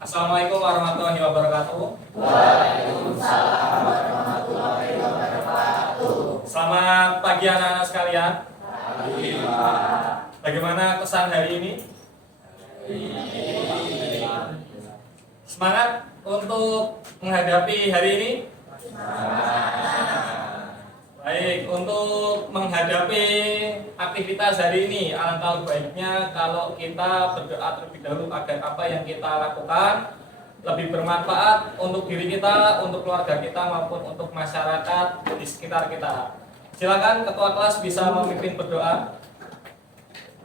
Assalamualaikum warahmatullahi wabarakatuh. Waalaikumsalam warahmatullahi wabarakatuh. Selamat pagi anak-anak sekalian. Pagi, Pak. Bagaimana kesan hari ini? Semangat untuk menghadapi hari ini? Baik, untuk menghadapi aktivitas hari ini, alangkah baiknya kalau kita berdoa terlebih dahulu agar apa yang kita lakukan lebih bermanfaat untuk diri kita, untuk keluarga kita maupun untuk masyarakat di sekitar kita. Silakan ketua kelas bisa memimpin berdoa.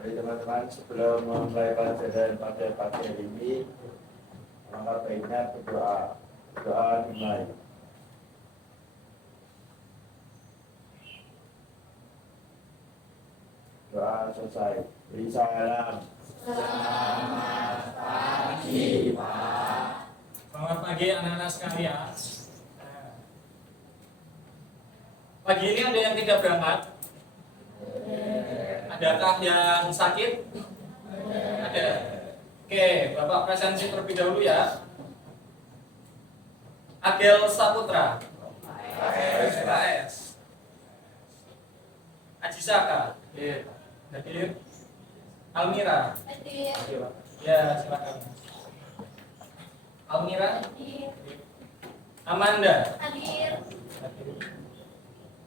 Baik teman-teman, sebelum memulai pelajaran pada pagi hari ini, alangkah baiknya berdoa. Doa dimulai. Doa selesai. Beri salam. Selamat pagi, Pak. Selamat pagi anak-anak sekalian. Pagi ini ada yang tidak berangkat? Adakah yang sakit? Ada. Oke, Bapak presensi terlebih dahulu ya. Agel Saputra. AS. Ajisaka. Hadir. Almira. Ya, silakan. Almira. Amanda.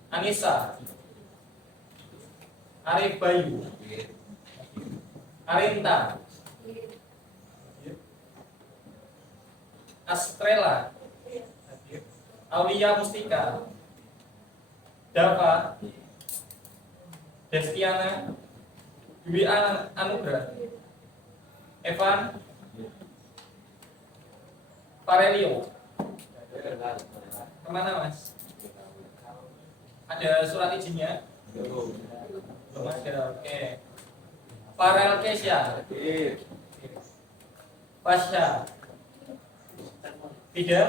Anissa. Arif Bayu. Arinta. Astrela. Aulia Mustika. Dava. Destiana. Dwi Anugrah. Evan. Parelio. Kemana mas? Ada surat izinnya? Belum ada, oke. Farel Kesia. Pasha. Tidak.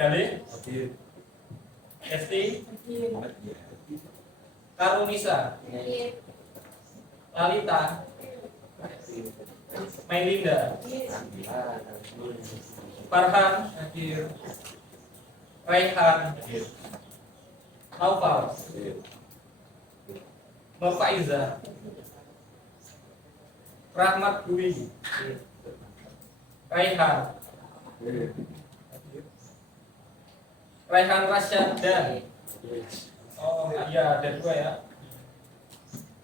Galih. Esti. Karunisa. Lalita. Melinda. Farhan. Raihan. Naufal. Nur Faiza. Rahmat Dwi. Raihan. Raihan Rasyad dan oh iya ada dua ya.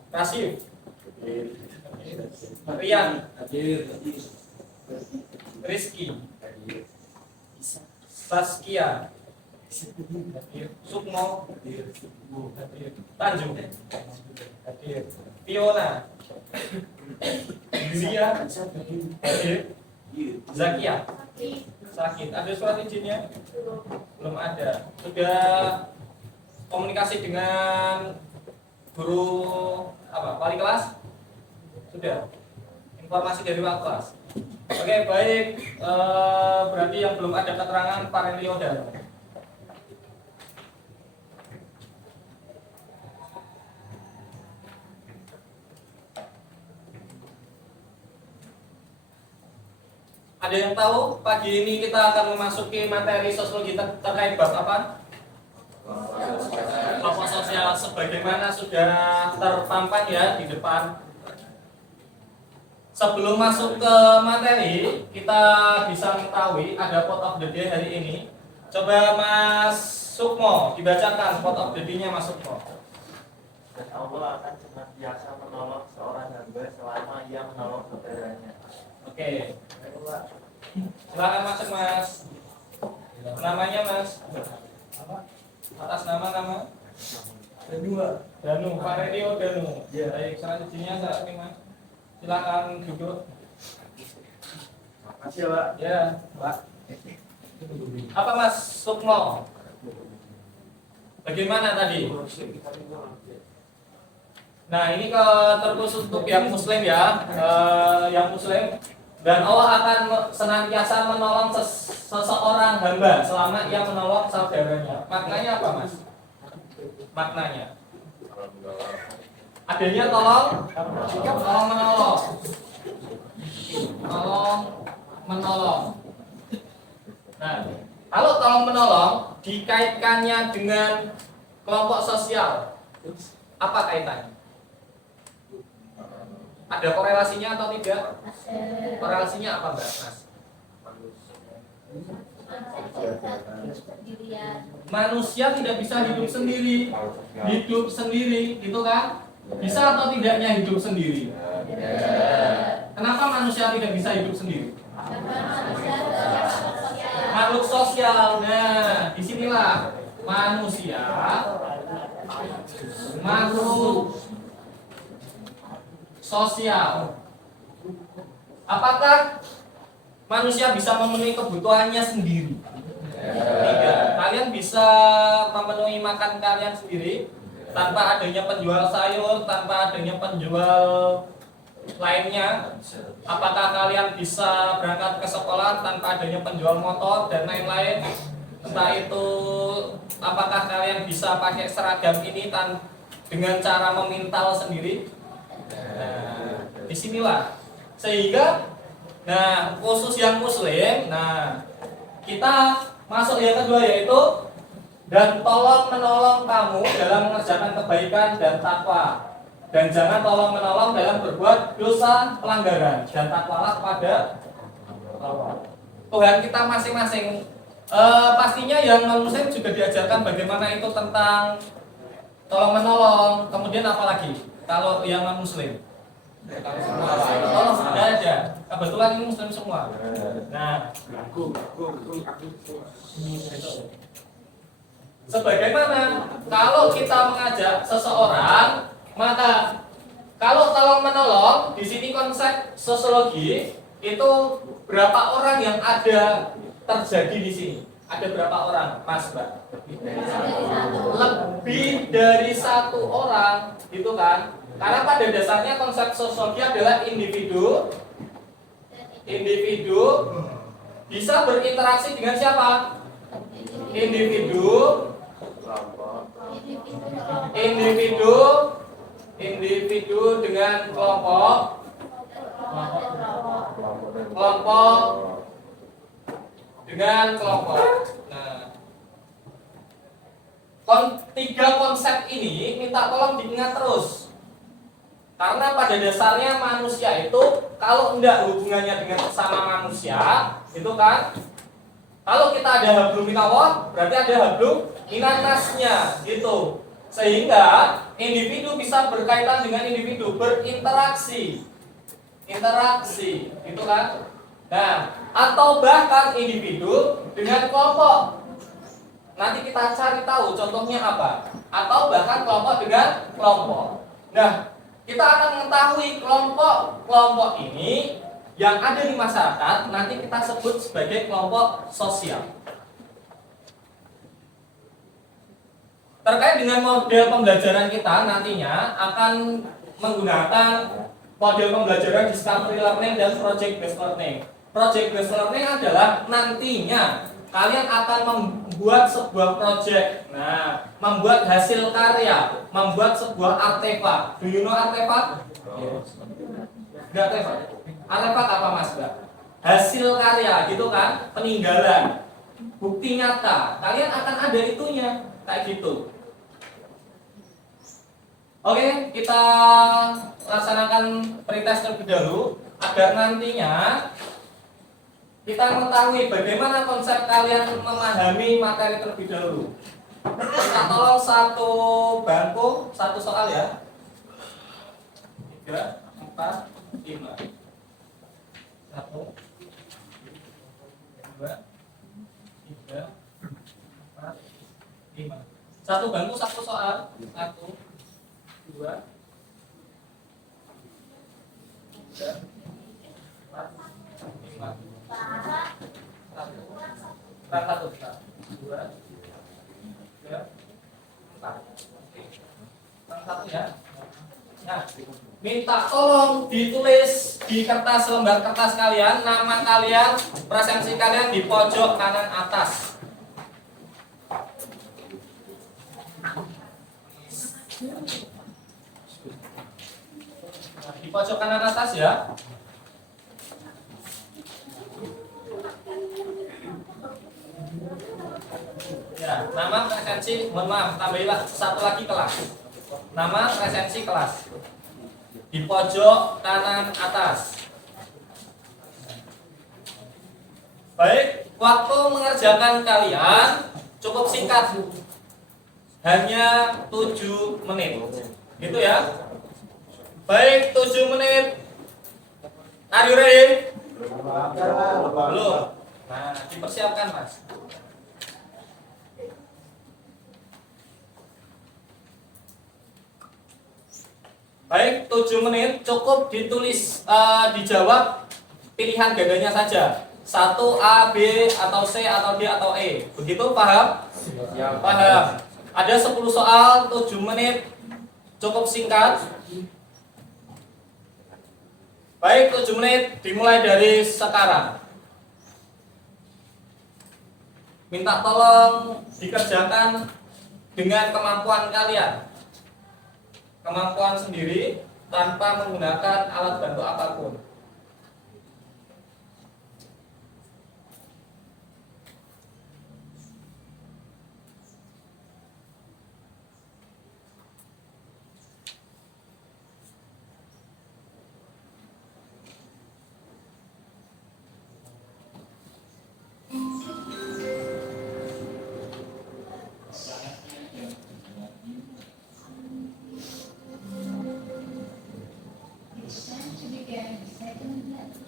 Rasif. Rian. Rizky. Saskia. Sukmo. Tanjung. Fiona. Yulia. Zakia. Sakit. Ada surat izinnya? Belum ada. Sudah komunikasi dengan guru apa? Wali kelas? Sudah. Informasi dari wali kelas. Oke, baik. Berarti yang belum ada keterangan Parelio dan ada yang tahu pagi ini kita akan memasuki materi sosiologi terkait bab apa? Kelompok sosial sebagaimana sudah terpampang ya di depan. Sebelum masuk ke materi, kita bisa mengetahui ada quote of the day hari ini. Coba Mas Sukmo dibacakan quote of the day-nya Mas Sukmo. Dan Allah akan senantiasa menolong seorang hamba selama ia menolong saudaranya. Oke. Silakan masuk Mas. Namanya Mas? Atas nama? Danu. Parelio Danu. Baik, selanjutnya saat ini Mas. Silakan duduk. Makasih ya, Pak. Ya, Pak. Apa Mas Sukmo? Bagaimana tadi? Nah, ini terkhusus untuk yang muslim ya, yang muslim. Dan Allah akan senantiasa menolong seseorang hamba selama ia menolong saudaranya. Maknanya apa Mas? Maknanya adanya tolong menolong. dikaitkannya dengan kelompok sosial, apa kaitannya? Ada korelasinya atau tidak? Korelasinya apa, Mbak Mas? Manusia tidak bisa hidup sendiri. Hidup sendiri, gitu kan? Bisa atau tidaknya hidup sendiri? Kenapa manusia tidak bisa hidup sendiri? Makhluk sosial. Nah, disinilah manusia makhluk sosial. Apakah manusia bisa memenuhi kebutuhannya sendiri? Tidak. Kalian bisa memenuhi makan kalian sendiri tanpa adanya penjual sayur, tanpa adanya penjual lainnya. Apakah kalian bisa berangkat ke sekolah tanpa adanya penjual motor dan lain-lain? Entah itu apakah kalian bisa pakai seragam ini dengan cara memintal sendiri? Nah, disinilah sehingga, nah khusus yang muslim, nah kita masuk yang kedua yaitu dan tolong menolong kamu dalam mengerjakan kebaikan dan takwa, dan jangan tolong menolong dalam berbuat dosa pelanggaran, dan takwalah kepada Tuhan kita masing-masing. Pastinya yang non muslim juga diajarkan bagaimana itu tentang tolong menolong. Kemudian apa lagi kalau yang non muslim? Tolong ada aja. Kebetulan ini muslim semua. Nah, sebagaimana kalau kita mengajak seseorang, maka kalau tolong menolong di sini konsep sosiologi itu berapa orang yang ada terjadi di sini? Ada berapa orang, Mas, Mbak? Lebih dari satu orang, gitu kan? Karena pada dasarnya konsep sosiologi adalah individu bisa berinteraksi dengan siapa? Individu dengan kelompok dengan kelompok. Nah, tiga konsep ini minta tolong diingat terus. Karena pada dasarnya manusia itu kalau enggak hubungannya dengan sesama manusia, itu kan, kalau kita ada hablum minallah, berarti ada hablum minannasnya, gitu. Sehingga individu bisa berkaitan dengan individu, berinteraksi, gitu kan. Nah, atau bahkan individu dengan kelompok. Nanti kita cari tahu contohnya apa. Atau bahkan kelompok dengan kelompok. Nah, kita akan mengetahui kelompok ini yang ada di masyarakat, nanti kita sebut sebagai kelompok sosial. Terkait dengan model pembelajaran kita nantinya akan menggunakan model pembelajaran discovery learning dan project based learning. Project based learning adalah nantinya kalian akan membuat sebuah project. Nah, membuat hasil karya, membuat sebuah artefak. Do you know artefak? Enggak artefak. Artefak apa, Mas, Mbak? Hasil karya, gitu kan? Peninggalan. Bukti nyata. Kalian akan ada itunya, kayak gitu. Oke, kita laksanakan pretest terlebih dahulu agar nantinya kita mengetahui bagaimana konsep kalian memahami materi terlebih dahulu. Kita tolong satu bangku, satu soal ya. 3, 4, 5. 1, 2, 3, 4, 5. Satu bangku, satu soal. 1, 2, 3, 4, 5. Satu, 2, 3, 4. Satu ya. Nah, minta tolong ditulis di kertas, lembar kertas kalian, nama kalian, presensi kalian di pojok kanan atas. Di pojok kanan atas ya. Ya, nama presensi, mohon maaf, tambahilah satu lagi kelas. Nama presensi kelas. Di pojok kanan atas. Baik, waktu mengerjakan kalian cukup singkat. Hanya 7 menit. Gitu ya. Baik, 7 menit. Are you ready? Belum. Nah, dipersiapkan, Mas. Baik, 7 menit cukup ditulis, dijawab pilihan gandanya saja. 1 A, B, atau C, atau D, atau E. Begitu, paham? Yang Paham. Ada 10 soal, 7 menit. Cukup singkat. Baik, 7 menit dimulai dari sekarang. Minta tolong dikerjakan dengan kemampuan kalian. Kemampuan sendiri tanpa menggunakan alat bantu apapun. It's time to begin the second level.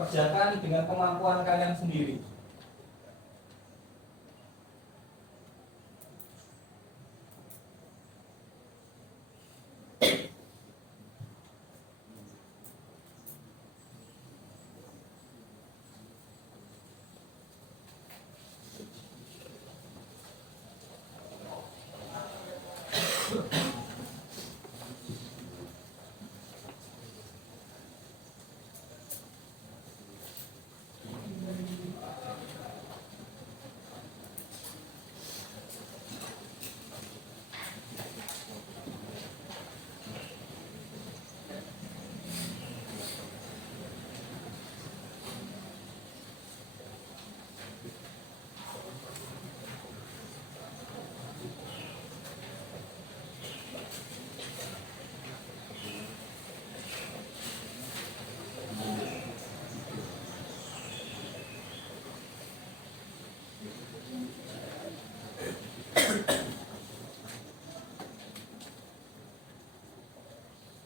Kerjakan dengan kemampuan kalian sendiri.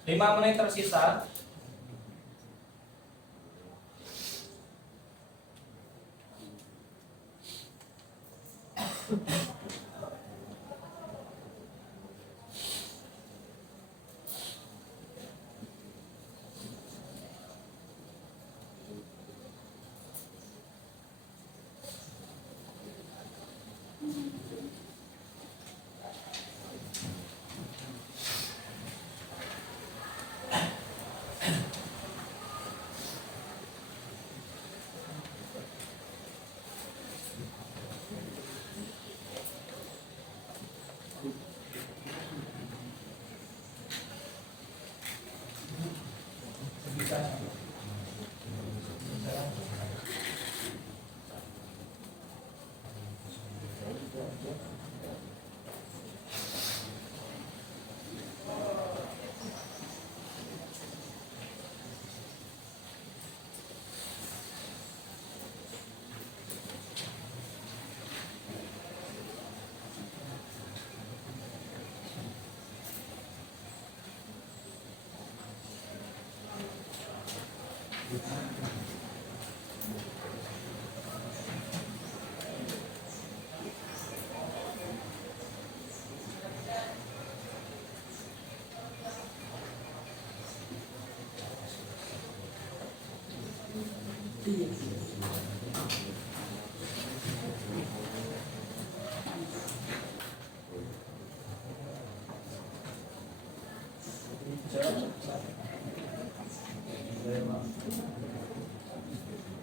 Lima menit tersisa.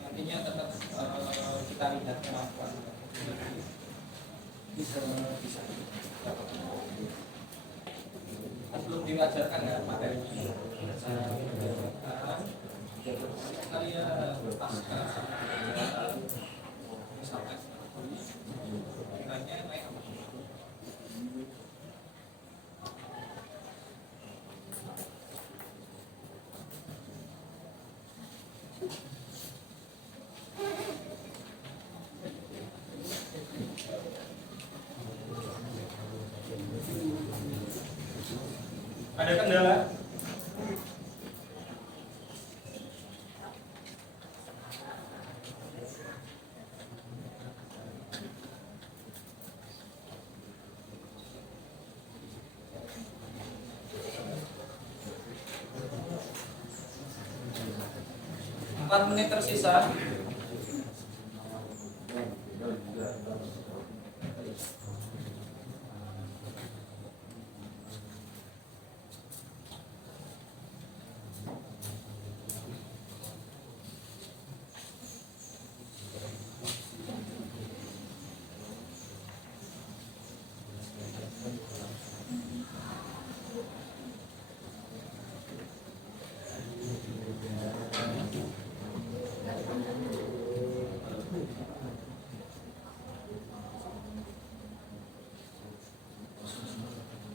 Nantinya tetap kita lihat kemampuan bisa belum diajarkan ya materinya karya pasca sampai kiranya naik apa? Ada kendala? Empat menit tersisa.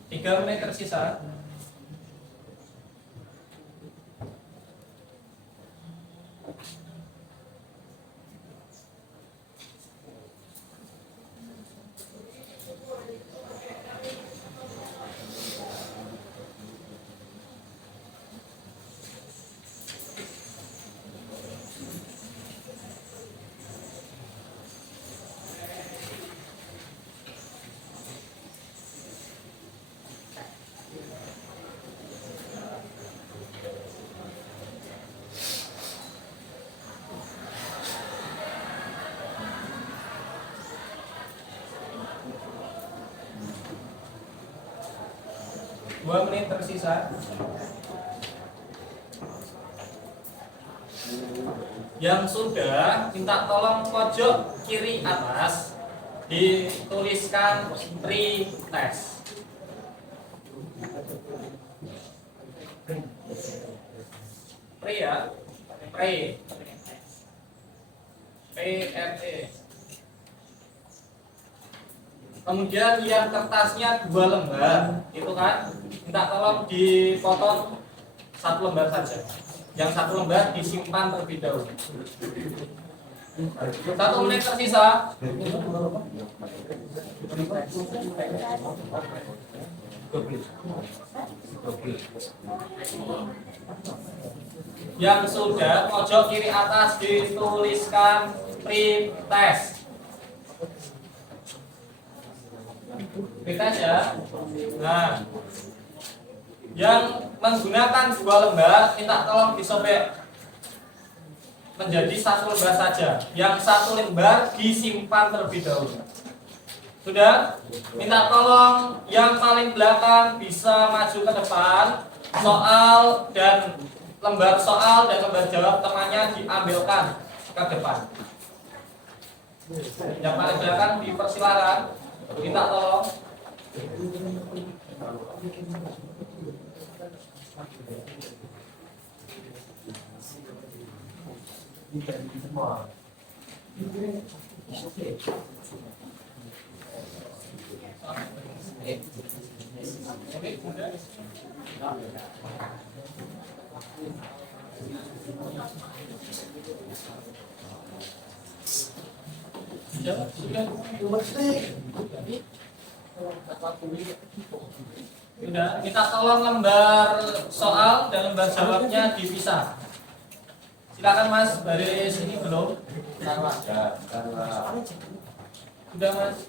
Tiga menit tersisa. Dua menit tersisa. Yang sudah minta tolong pojok kiri atas dituliskan pre-test. Pre ya, pre. PRE. Kemudian yang kertasnya 2 lembar, itu kan minta tolong dipotong 1 lembar saja. Yang 1 lembar disimpan terlebih dahulu. 1 menit tersisa. Yang sudah pojok kiri atas dituliskan pre-test. Pre-test ya. Nah, yang menggunakan 2 lembar minta tolong disobek menjadi 1 lembar saja. Yang 1 lembar disimpan terlebih dahulu. Sudah? Minta tolong yang paling belakang bisa maju ke depan. Soal dan lembar jawab temannya diambilkan ke depan. Yang paling belakang dipersilakan. Minta tolong. Sudah, minta tolong lembar soal dan lembar jawabnya dipisah. Silakan Mas, baris ini belum? Ya, karena Sudah Mas.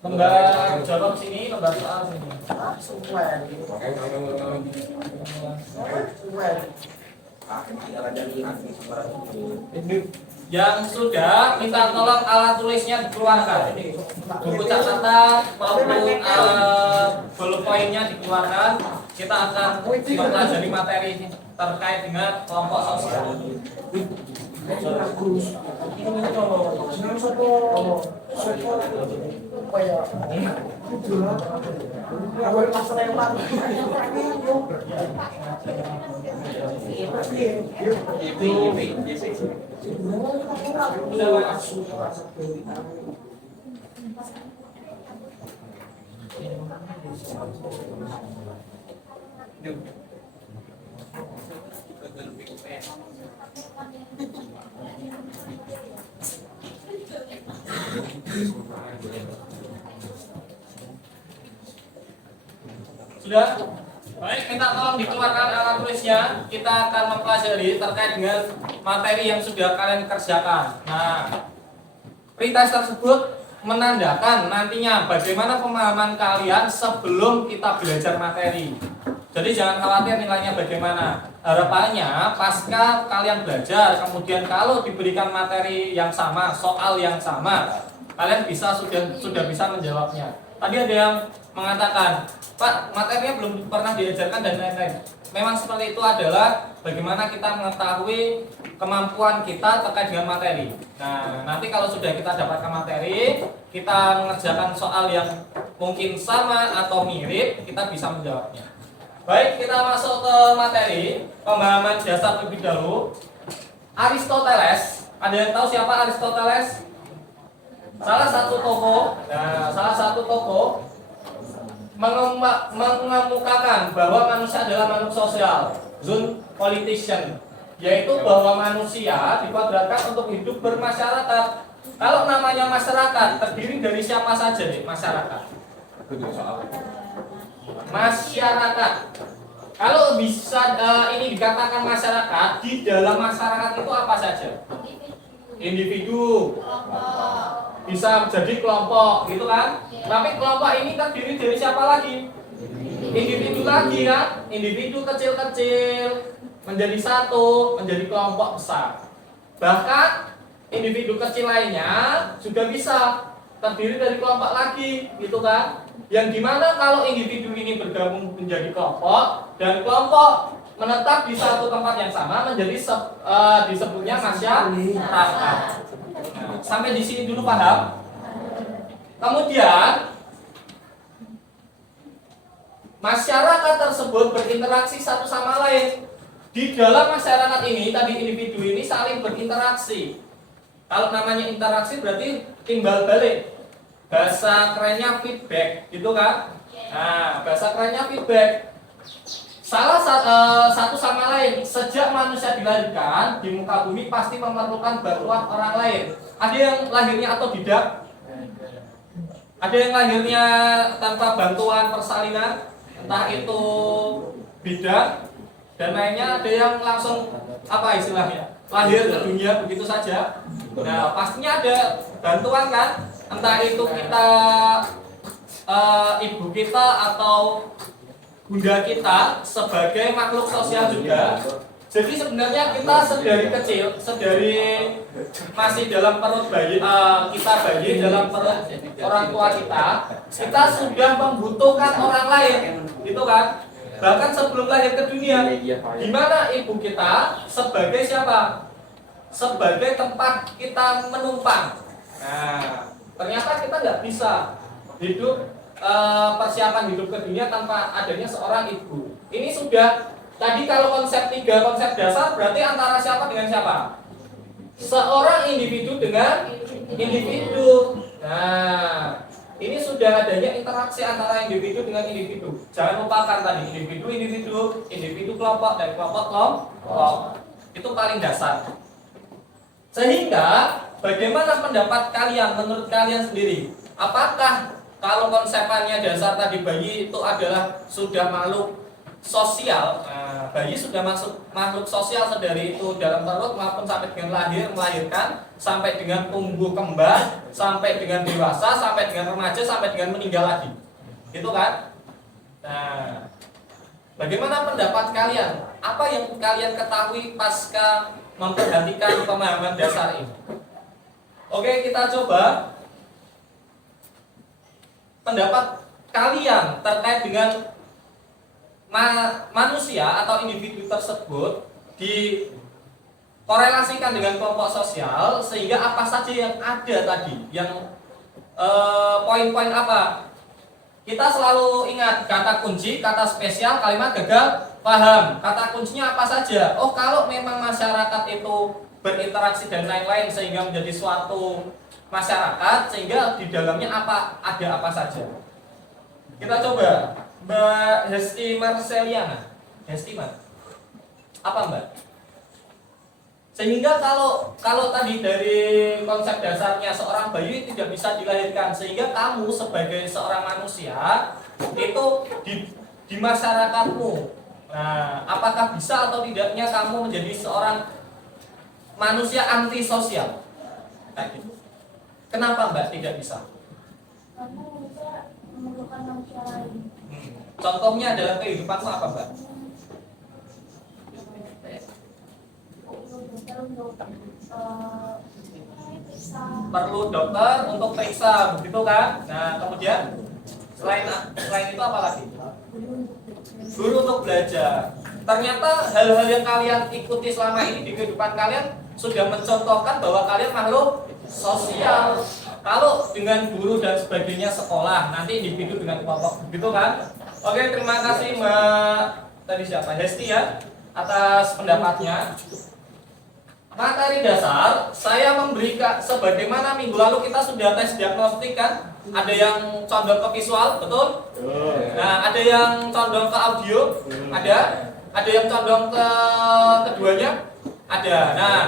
Lembar jawab sini, lembar soal sini. Yang sudah minta tolong alat tulisnya dikeluarkan. Buku catatan maupun poinnya dikeluarkan. Kita akan mempelajari materi terkait dengan kelompok sosial. Sudah? Baik, minta tolong dikeluarkan alat tulisnya. Kita akan mempelajari terkait dengan materi yang sudah kalian kerjakan. Nah, pretest tersebut menandakan nantinya bagaimana pemahaman kalian sebelum kita belajar materi. Jadi jangan khawatir nilainya bagaimana. Harapannya pasca kalian belajar, kemudian kalau diberikan materi yang sama, soal yang sama, kalian sudah bisa menjawabnya. Tadi ada yang mengatakan, Pak, materinya belum pernah diajarkan dan lain-lain. Memang seperti itu adalah bagaimana kita mengetahui kemampuan kita terkait dengan materi. Nah, nanti kalau sudah kita dapatkan materi, kita mengerjakan soal yang mungkin sama atau mirip, kita bisa menjawabnya. Baik, kita masuk ke materi pemahaman dasar terlebih dahulu. Aristoteles, ada yang tahu siapa Aristoteles? Salah satu tokoh mengemukakan bahwa manusia adalah makhluk sosial, zoon politician, yaitu bahwa manusia dikuadratkan untuk hidup bermasyarakat. Kalau namanya masyarakat terdiri dari siapa saja nih masyarakat? Masyarakat. Kalau bisa ini dikatakan masyarakat, di dalam masyarakat itu apa saja? Individu. Bisa menjadi kelompok, gitu kan? Tapi kelompok ini terdiri dari siapa lagi? Individu lagi kan? Individu kecil-kecil menjadi satu, menjadi kelompok besar. Bahkan individu kecil lainnya juga bisa terdiri dari kelompok lagi, gitu kan? Yang dimana kalau individu ini bergabung menjadi kelompok dan kelompok menetap di satu tempat yang sama menjadi disebutnya masyarakat. Nah, sampai di sini dulu paham? Kemudian masyarakat tersebut berinteraksi satu sama lain. Di dalam masyarakat ini tadi individu ini saling berinteraksi. Kalau namanya interaksi berarti timbal balik. Bahasa kerennya feedback, gitu kan? Nah, bahasa kerennya feedback. Salah satu sama lain, sejak manusia dilahirkan di muka bumi pasti memerlukan bantuan orang lain. Ada yang lahirnya otodidak, ada yang lahirnya tanpa bantuan persalinan, entah itu bidak dan lainnya. Ada yang langsung apa istilahnya, lahir ke dunia begitu saja. Nah, pastinya ada bantuan kan, entah itu kita ibu kita atau bunda kita sebagai makhluk sosial juga. Jadi sebenarnya kita sedari kecil, sedari masih dalam perut bayi, kita bayi dalam perut orang tua kita sudah membutuhkan orang lain, gitu kan? Bahkan sebelum lahir ke dunia, di mana ibu kita sebagai siapa? Sebagai tempat kita menumpang. Nah, ternyata kita nggak bisa hidup persiapan hidup ke dunia tanpa adanya seorang ibu. Ini sudah tadi kalau konsep 3 konsep dasar berarti antara siapa dengan siapa? Seorang individu dengan individu. Nah, ini sudah adanya interaksi antara individu dengan individu. Jangan lupakan tadi individu kelompok dan kelompok. Itu paling dasar. Sehingga bagaimana pendapat kalian menurut kalian sendiri? Apakah kalau konsepannya dasar tadi bayi itu adalah sudah makhluk sosial. Nah, bayi sudah masuk makhluk sosial sedari itu dalam perut maupun sampai dengan lahir, melahirkan, sampai dengan tumbuh kembang, sampai dengan dewasa, sampai dengan remaja, sampai dengan meninggal lagi. Gitu kan? Nah, bagaimana pendapat kalian? Apa yang kalian ketahui pasca memperhatikan pemahaman dasar ini? Oke, kita coba pendapat kalian terkait dengan manusia atau individu tersebut dikorelasikan dengan kelompok sosial, sehingga apa saja yang ada tadi, yang poin-poin apa? Kita selalu ingat kata kunci, kata spesial, kalimat gagal paham. Kata kuncinya apa saja? Oh, kalau memang masyarakat itu berinteraksi dan lain-lain sehingga menjadi suatu masyarakat, sehingga di dalamnya ada apa saja. Kita coba Mbak Hesti Marceliana. Hesti Mar, apa Mbak? Sehingga kalau tadi dari konsep dasarnya seorang bayi tidak bisa dilahirkan, sehingga kamu sebagai seorang manusia itu di masyarakatmu, nah, apakah bisa atau tidaknya kamu menjadi seorang manusia antisosial? Kayak gitu. Kenapa Mbak tidak bisa? Karena bisa memerlukan manusia lain. Contohnya dalam kehidupanmu apa Mbak? Perlu dokter untuk periksa, begitu kan? Nah, kemudian selain itu apa lagi? Guru untuk belajar. Ternyata hal-hal yang kalian ikuti selama ini di kehidupan kalian sudah mencontohkan bahwa kalian makhluk sosial. Kalau dengan guru dan sebagainya sekolah, nanti individu dengan kelompok, begitu kan? Oke, terima kasih Mbak tadi siapa? Hesti ya, atas pendapatnya. Materi dasar saya memberikan sebagaimana minggu lalu kita sudah tes diagnostik kan? Ada yang condong ke visual, betul? Nah, ada yang condong ke audio, ada yang condong ke keduanya, ada. Nah,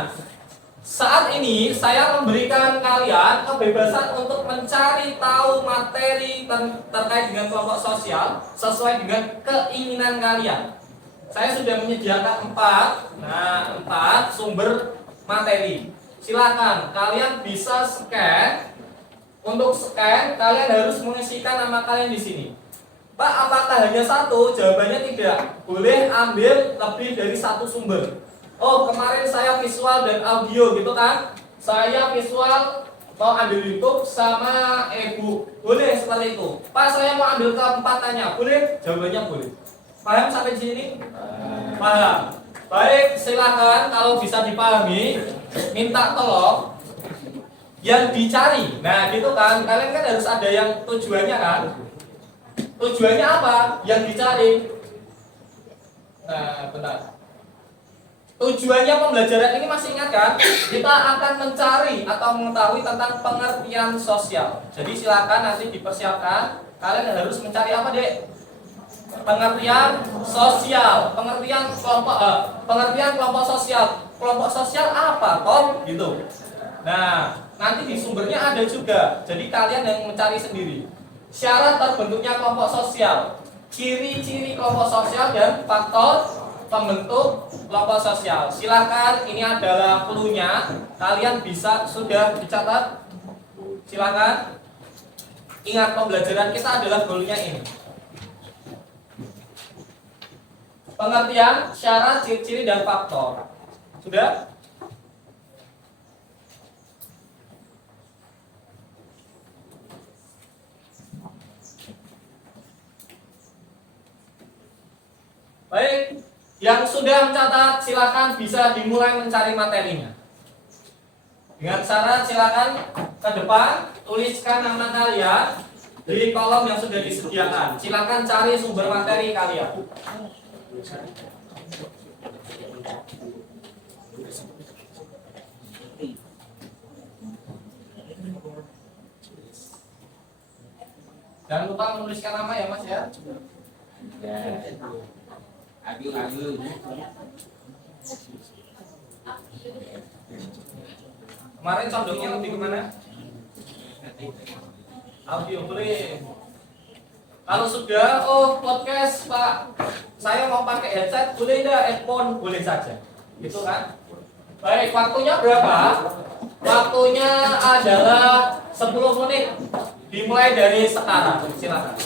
saat ini saya memberikan kalian kebebasan untuk mencari tahu materi terkait dengan kelompok sosial sesuai dengan keinginan kalian. Saya sudah menyediakan 4 sumber materi. Silakan kalian bisa scan. Untuk scan kalian harus mengisikan nama kalian di sini. Pak, apakah hanya satu? Jawabannya tidak. Boleh ambil lebih dari 1 sumber. Oh, kemarin saya visual dan audio gitu kan? Saya visual mau ambil YouTube sama e-book. Boleh seperti itu. Pak, saya mau ambil keempatnya. Boleh? Jawabannya boleh. Paham sampai sini? Paham. Baik, silakan kalau bisa dipahami, minta tolong yang dicari. Nah, gitu kan? Kalian kan harus ada yang tujuannya kan? Tujuannya apa? Yang dicari. Nah, bentar. Tujuannya pembelajaran ini masih ingat kan? Kita akan mencari atau mengetahui tentang pengertian sosial. Jadi silakan nanti dipersiapkan. Kalian harus mencari apa, Dek? Pengertian sosial, pengertian kelompok sosial. Kelompok sosial apa, Tom? Gitu. Nah, nanti di sumbernya ada juga. Jadi kalian yang mencari sendiri. Syarat terbentuknya kelompok sosial, ciri-ciri kelompok sosial dan faktor pembentuk kelompok sosial. Silakan, ini adalah clue-nya. Kalian bisa sudah dicatat. Silakan. Ingat, pembelajaran kita adalah goalnya ini. Pengertian, syarat, ciri-ciri dan faktor. Sudah? Baik, yang sudah mencatat silakan bisa dimulai mencari materinya. Dengan syarat silakan ke depan tuliskan nama kalian di kolom yang sudah disediakan. Silakan cari sumber materi kalian. Jangan lupa menuliskan nama ya Mas ya. Kemarin condongnya lebih kemana? Audio boleh. Kalau sudah, oh podcast Pak, saya mau pakai headset, boleh tidak? Headphone boleh saja, gitu kan? Baik, waktunya berapa? Waktunya adalah 10 menit. Dimulai dari sekarang. Silakan.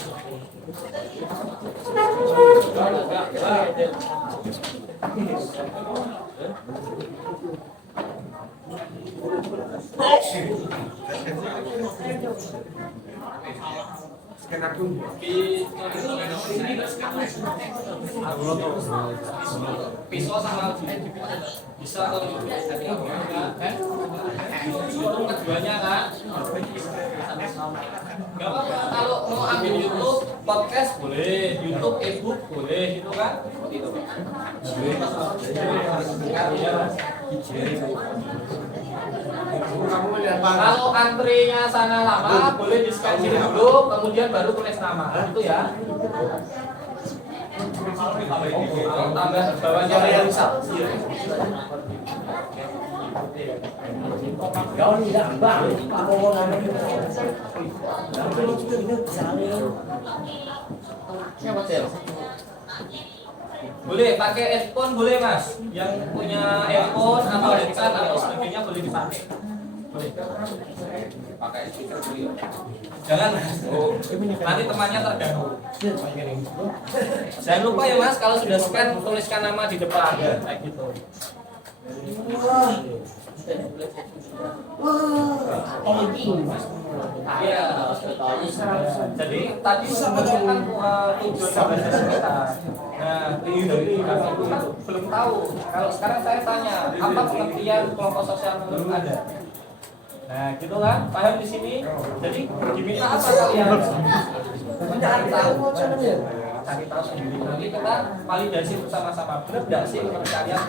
Pisau sama bisa kalau keduanya kan nggak apa-apa. Kalau mau ambil YouTube podcast boleh, YouTube ebook boleh, gitu kan. Kalau antrinya sana lama, boleh di scan sini dulu, kemudian baru tulis nama, gitu ya. Kalau tambah bawahnya realisasi. Boleh pakai headphone, boleh mas. Yang punya headphone atau headset atau sebagainya boleh dipakai. Boleh. Pakai speaker dulu. Jangan mas. Nanti temannya terganggu. Jangan lupa ya mas, kalau sudah scan tuliskan nama di depan. Kayak gitu. Iya. Jadi tadi sebetulnya kan tujuan bahasa kita. Nah, itu kan belum tahu. Kalau sekarang saya tanya, apa pengertian kelompok sosial menurut Anda? Nah, gitu kan? Paham di sini? Jadi diminta apa kalian? Mencari tahu. Cari tahu sendiri. Nanti kita validasi bersama-sama. Benar tidak sih menurut kalian?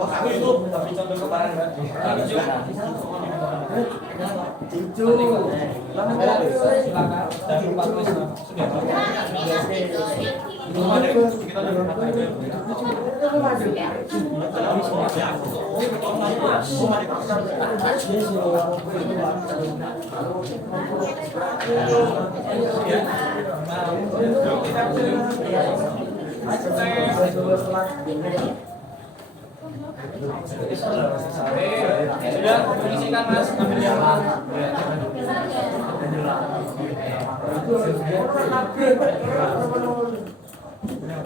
Aku itu tapi contoh kemarin Mbak. Silakan. Dan lupa tulis sudah. Sudah mengisikan mas, ambil yang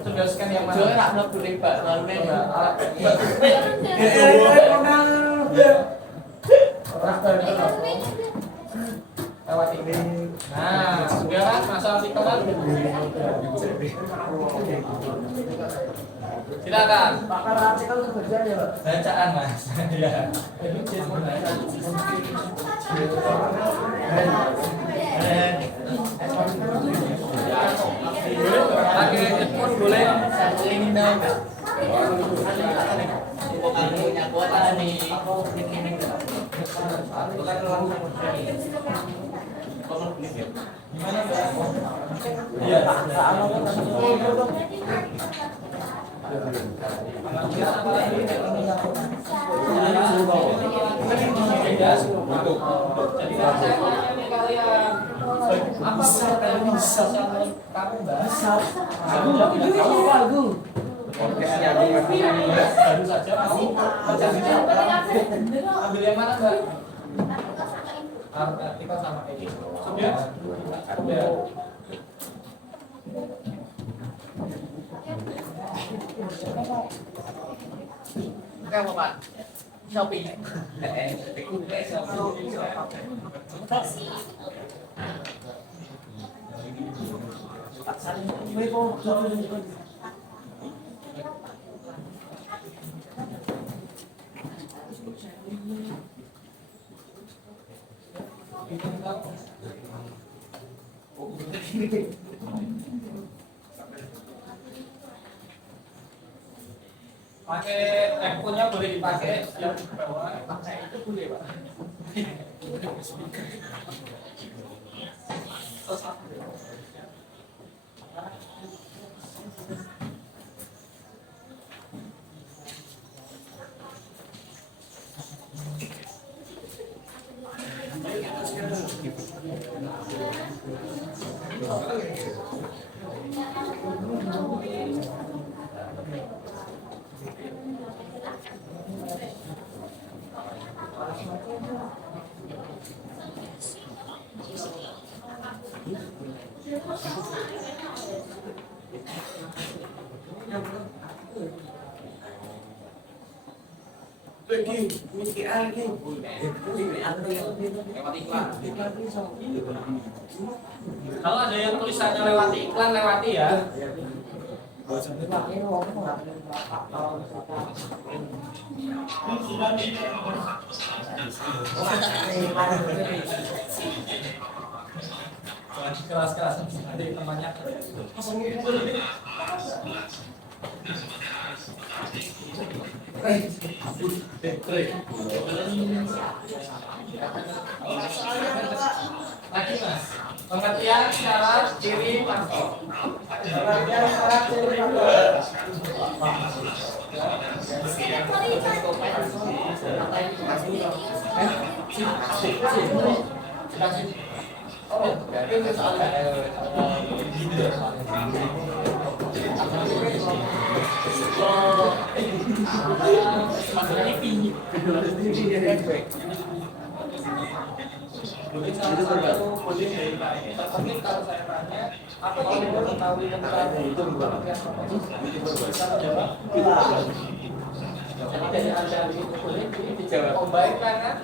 sudah scan yang mana? Jangan nak boleh pak, lalu lewat ini. Nah, sudah kan masalah tiketan. Silakan. Bacaan mas. Ya. Pakai headphone boleh. Ini enggak. Punya kuota nih. Gimana Mbak? Iya. Jadi saya tanya nih kalian, apa pengertian bisa kamu bahasa? Baru saja mau mencari ambil yang mana Mbak? Artikel sama ini. Sudah? Sudah. Oke apa Pak? Shopee. Pakai headphone-nya boleh dipakai yang di bawah. Pakai itu boleh Pak. Kalau ada yang tulisannya lewati iklan, lewati ya. Keras-keras ada temannya. Lagi mas, pengertian syarat ciri faktor. Pengertian syarat ciri kalau saya tanya apa yang Anda ketahui tentang itu jadi dari Anda itu boleh dijawab om baik kan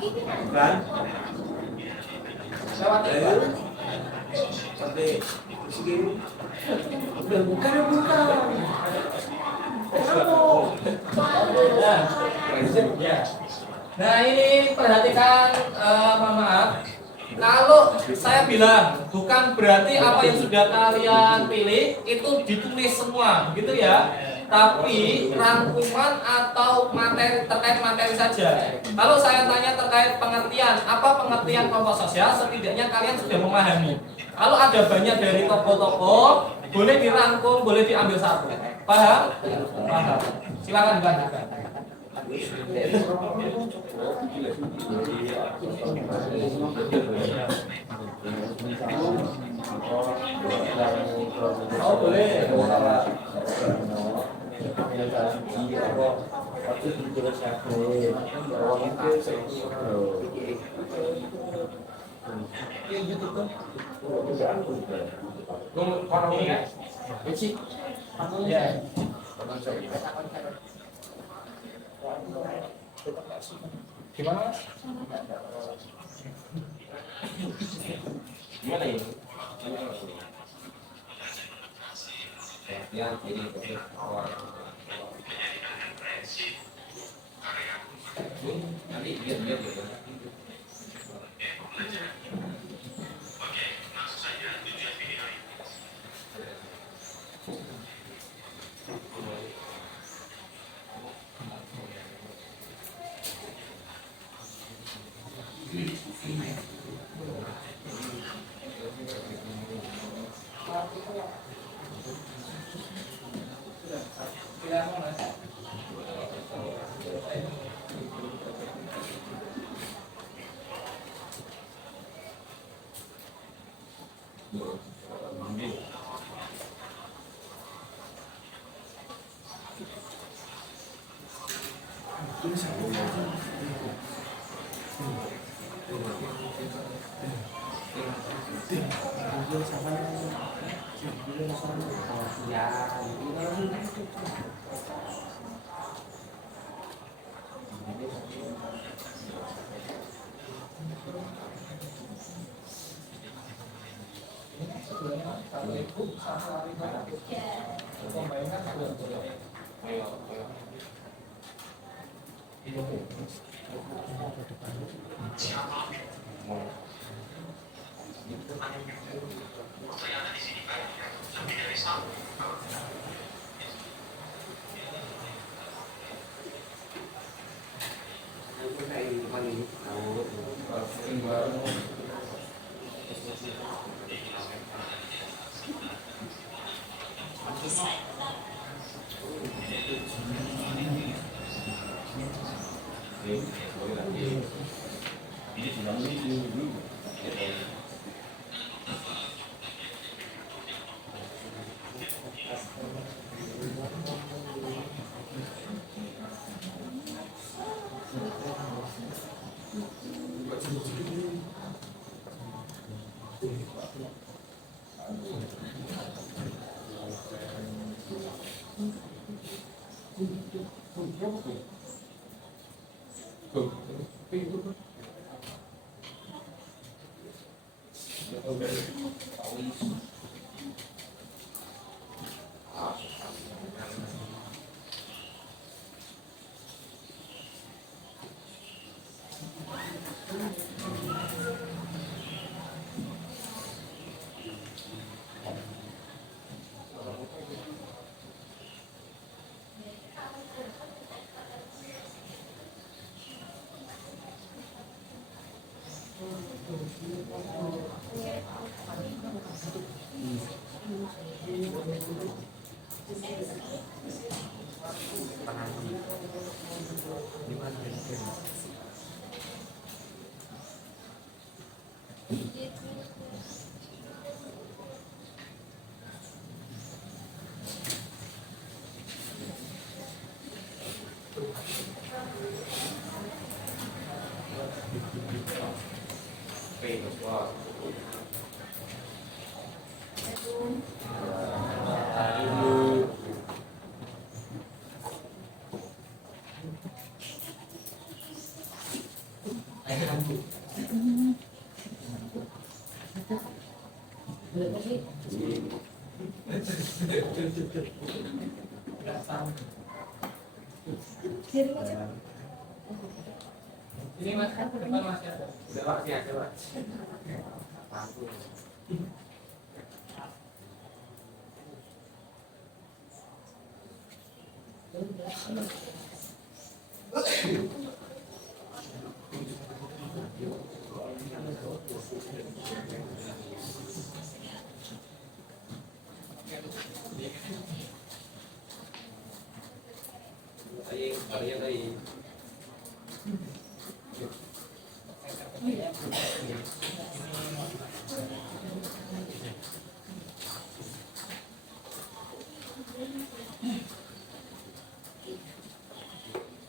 lewat itu bukan nah ini perhatikan mohon maaf. Kalau saya bilang bukan berarti apa yang sudah kalian pilih itu ditulis semua, gitu ya. Tapi rangkuman atau materi terkait materi saja. Kalau saya tanya terkait pengertian, apa pengertian kelompok sosial, setidaknya kalian sudah memahami. Kalau ada banyak dari tokoh-tokoh, boleh dirangkum, boleh diambil satu. Paham? Paham. Silakan dilanjutkan. Oh boleh. Gimana? Gimana ini? Nanti biar Ini mas, depan masih ada. Masih ada, Pak.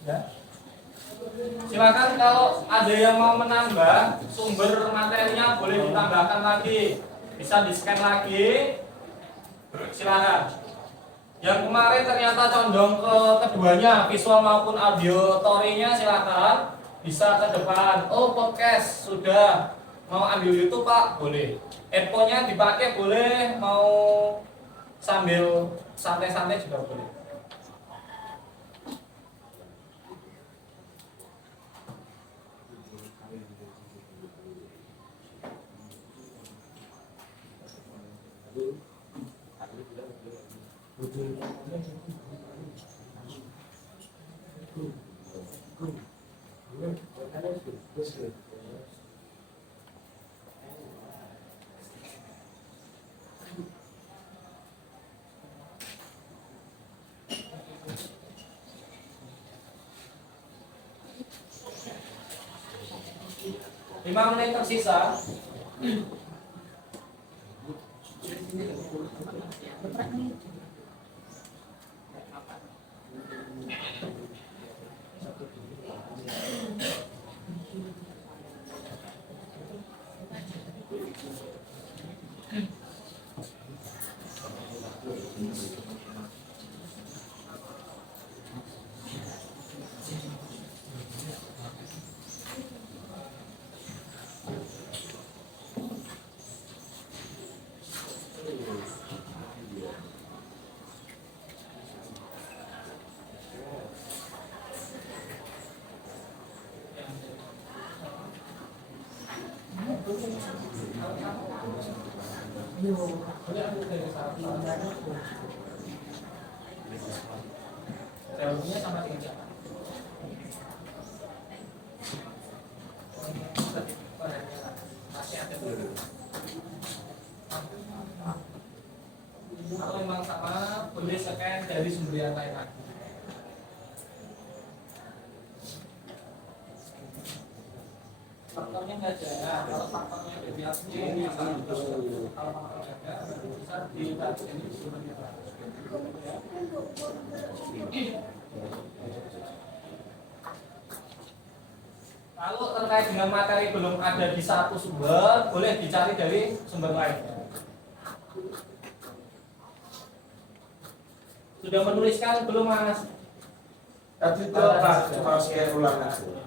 Ya. Silakan kalau ada yang mau menambah sumber materinya boleh ditambahkan lagi, bisa di scan lagi. Silakan. Yang kemarin ternyata condong ke keduanya, visual maupun auditory-nya, silakan bisa ke depan. Oh, podcast sudah, mau ambil YouTube Pak, boleh. Earphone-nya dipakai boleh, mau sambil santai-santai juga boleh. Lima menit tersisa. Teorinya sama dengan siapa? Masih ada dulu. Kalau memang sama, boleh scan dari sumber yang lain lagi. Faktornya nggak ada. Kalau faktornya ada di asli, ini akan kalau faktornya ada, bisa dilihat ini sumbernya. Kalau terkait dengan materi belum ada di satu sumber, boleh dicari dari sumber lain. Sudah menuliskan belum Mas? Tadi itu Pak, cuma scan ulang aja.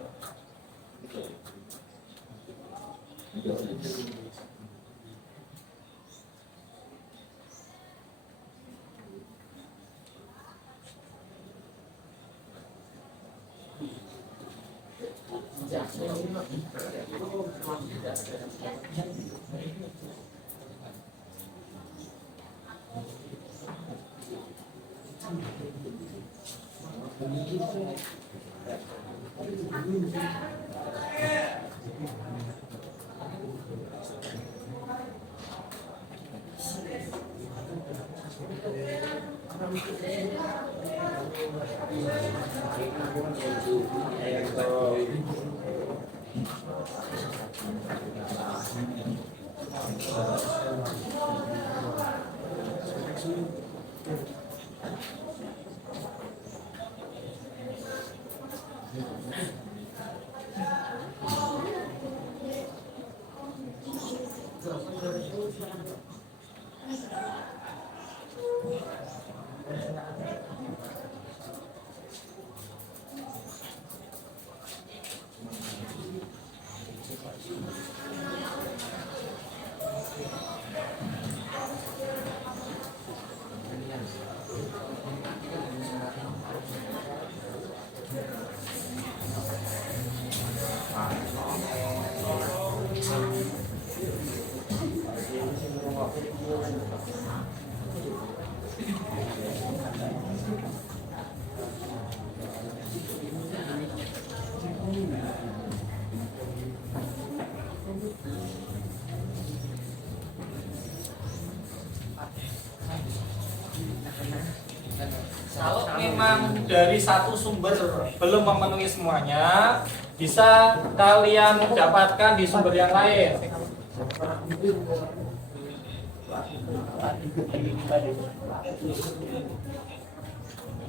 Kalau memang dari satu sumber belum memenuhi semuanya, bisa kalian dapatkan di sumber yang lain.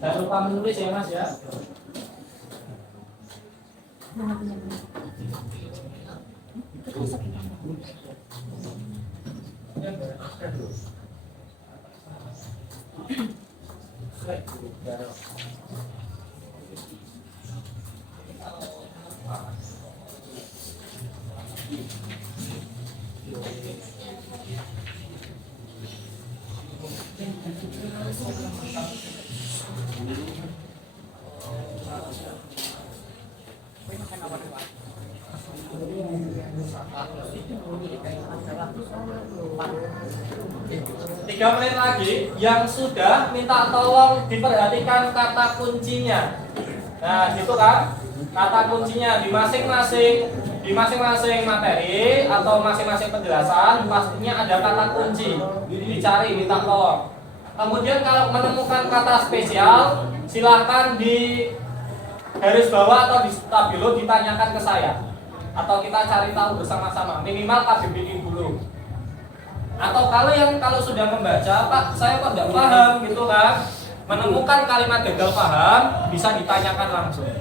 Jangan lupa menulis ya Mas ya. Tiga menit lagi, yang sudah minta tolong diperhatikan kata kuncinya. Nah, gitu kan? Kata kuncinya di masing-masing materi atau masing-masing penjelasan pastinya ada kata kunci. Dicari, minta tolong. Kemudian kalau menemukan kata spesial, silahkan di garis bawah atau di stabilo ditanyakan ke saya. Atau kita cari tahu bersama-sama, minimal KBBI dulu. Atau kalau sudah membaca, Pak, saya kok nggak paham gitu kan, menemukan kalimat gagal paham, bisa ditanyakan langsung.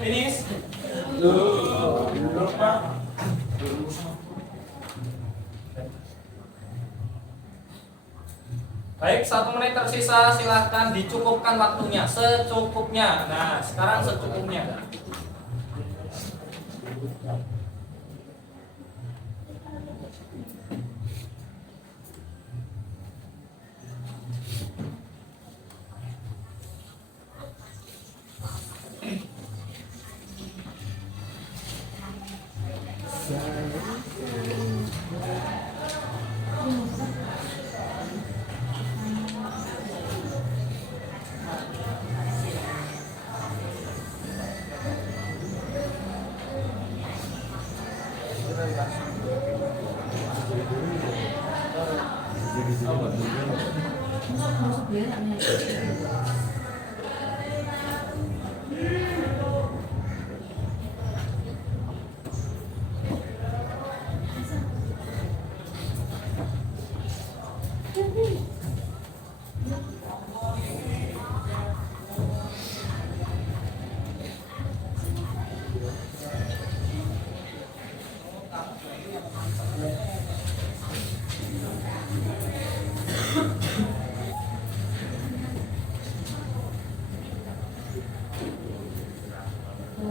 Finish? Baik, 1 menit tersisa, silahkan dicukupkan waktunya, secukupnya. Nah, sekarang secukupnya.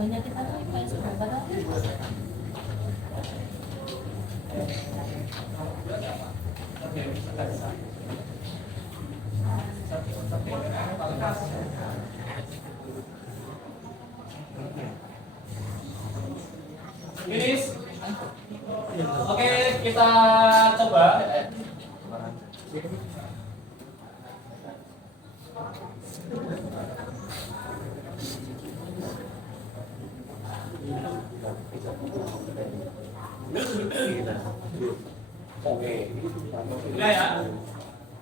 dua-duanya kita tuh IPS berapa tadi? Finish. Oke, kita coba. Udah ya.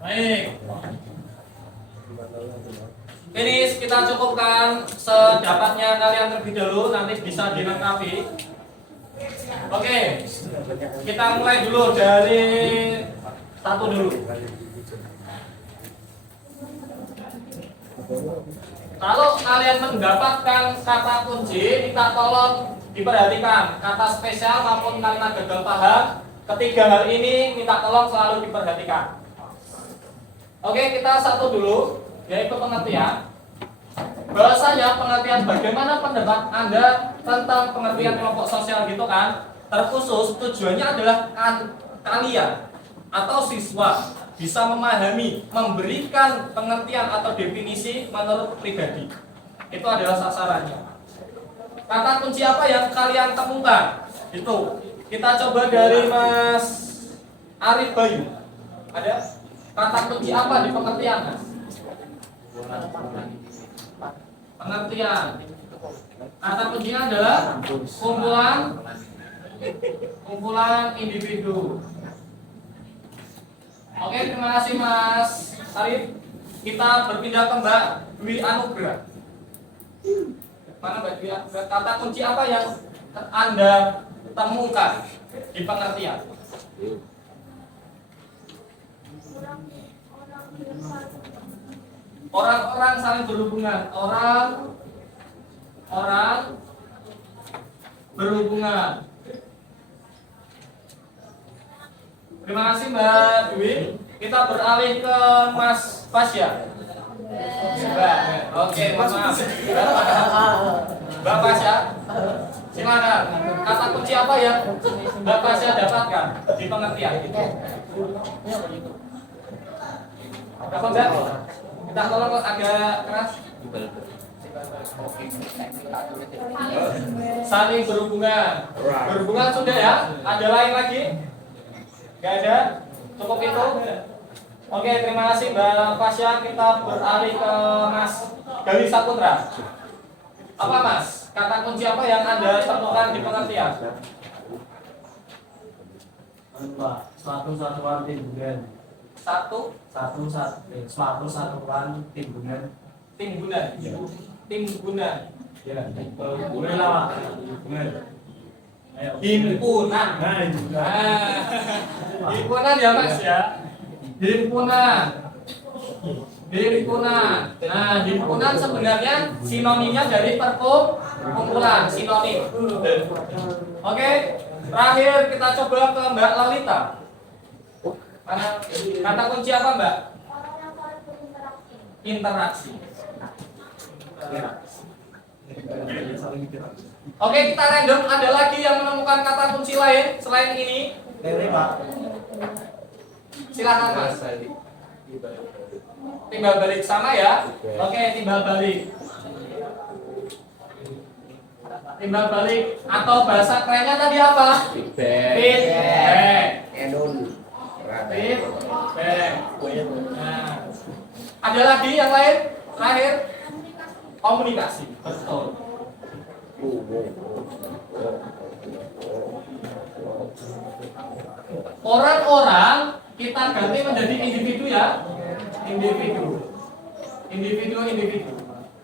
Baik. Finish, kita cukupkan sedapatnya kalian terlebih dahulu, nanti bisa dilengkapi. Oke, kita mulai dulu dari satu dulu. Kalau kalian mendapatkan kata kunci, minta tolong diperhatikan kata spesial maupun kalimat gagal paham. Ketiga hal ini minta tolong selalu diperhatikan. Oke, kita satu dulu, yaitu pengertian. Bahasanya pengertian bagaimana pendapat Anda tentang pengertian kelompok sosial gitu kan. Terkhusus tujuannya adalah kalian atau siswa bisa memahami, memberikan pengertian atau definisi menurut pribadi. Itu adalah sasarannya. Kata kunci apa yang kalian temukan? Itu kita coba dari Mas Arif Bayu. Ada kata kunci apa di pengertian, Mas? Pengertian. Kata kuncinya adalah kumpulan individu. Oke, terima kasih Mas Arif. Kita berpindah ke Mbak Dwi Anugrah. Mana Mbak Dwi Anugrah? Kata kunci apa yang Anda temukan di pengertian? Orang-orang saling berhubungan. Orang berhubungan. Terima kasih Mbak Dwi. Kita beralih ke Mas Pasya. Oke, maaf. Mbak Pasya, silakan. Kata kunci apa yang Mbak Pasya dapatkan di pengertian? Apa Mbak? Kita tolong agak keras. Saling berhubungan. Berhubungan sudah ya? Ada lain lagi? Gak ada? Cukup itu? Oke, terima kasih Mbak Pasya. Kita beralih ke Mas Gali Saputra. Apa Mas? Kata kunci apa yang Anda temukan di pengertian? Suatu satuan timbunan. Suatu satuan timbunan. Timbunan. Ya, boleh lah. Timbunan. Himpunan. Himpunan ya Mas ya. Himpunan. Nah, himpunan sebenarnya sinonimnya dari perkumpulan, sinonim. Oke, terakhir kita coba ke Mbak Lalita. Kata kunci apa Mbak? Interaksi. Oke, kita random. Ada lagi yang menemukan kata kunci lain selain ini? Silakan Mas. Timbal balik sama ya. Oke, timbal balik. Timbal balik atau bahasa kerennya tadi apa? Feedback. Feedback. Nah, ada lagi yang lain? Terakhir, komunikasi. Betul. Orang-orang kita ganti menjadi individu ya. Individu.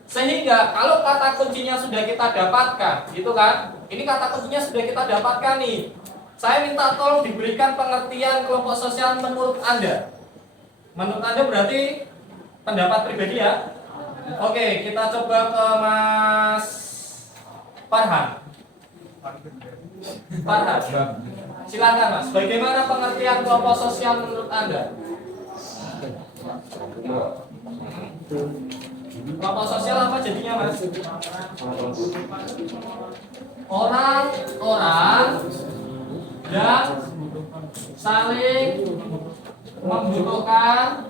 Sehingga kalau kata kuncinya sudah kita dapatkan, gitu kan? Ini kata kuncinya sudah kita dapatkan nih. Saya minta tolong diberikan pengertian kelompok sosial menurut Anda. Menurut Anda berarti pendapat pribadi ya? Oke, kita coba ke Mas Farhan. Silakan Mas, bagaimana pengertian kelompok sosial menurut Anda? Kelompok sosial apa jadinya Mas? Orang-orang yang saling membutuhkan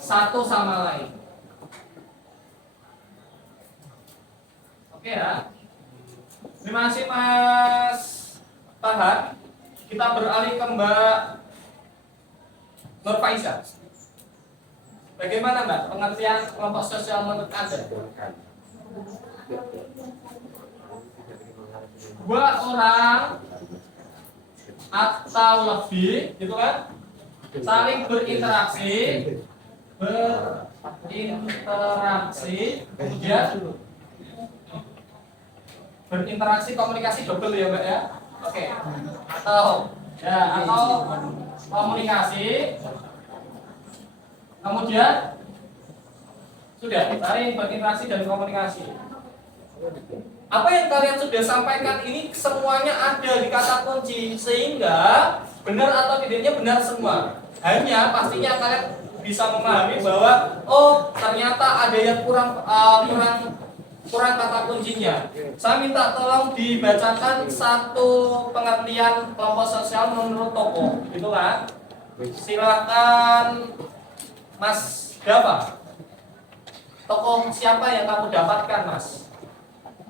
satu sama lain. Oke ya. Terima kasih Mas Farhan. Kita beralih ke Mbak Nur Faiza. Bagaimana Mbak pengertian kelompok sosial menurut Anda? Dua orang atau lebih, gitu kan? Saling berinteraksi, kemudian berinteraksi komunikasi double ya Mbak ya. Oke. Atau komunikasi, kemudian sudah saling berinteraksi dan komunikasi. Apa yang kalian sudah sampaikan ini semuanya ada di kata kunci, sehingga benar atau tidaknya benar semua. Hanya pastinya kalian bisa memahami bahwa oh ternyata ada yang kurang kata kuncinya. Saya minta tolong dibacakan satu pengertian kelompok sosial menurut tokoh, gitu kan? Silakan Mas Dava. Tokoh siapa yang kamu dapatkan Mas?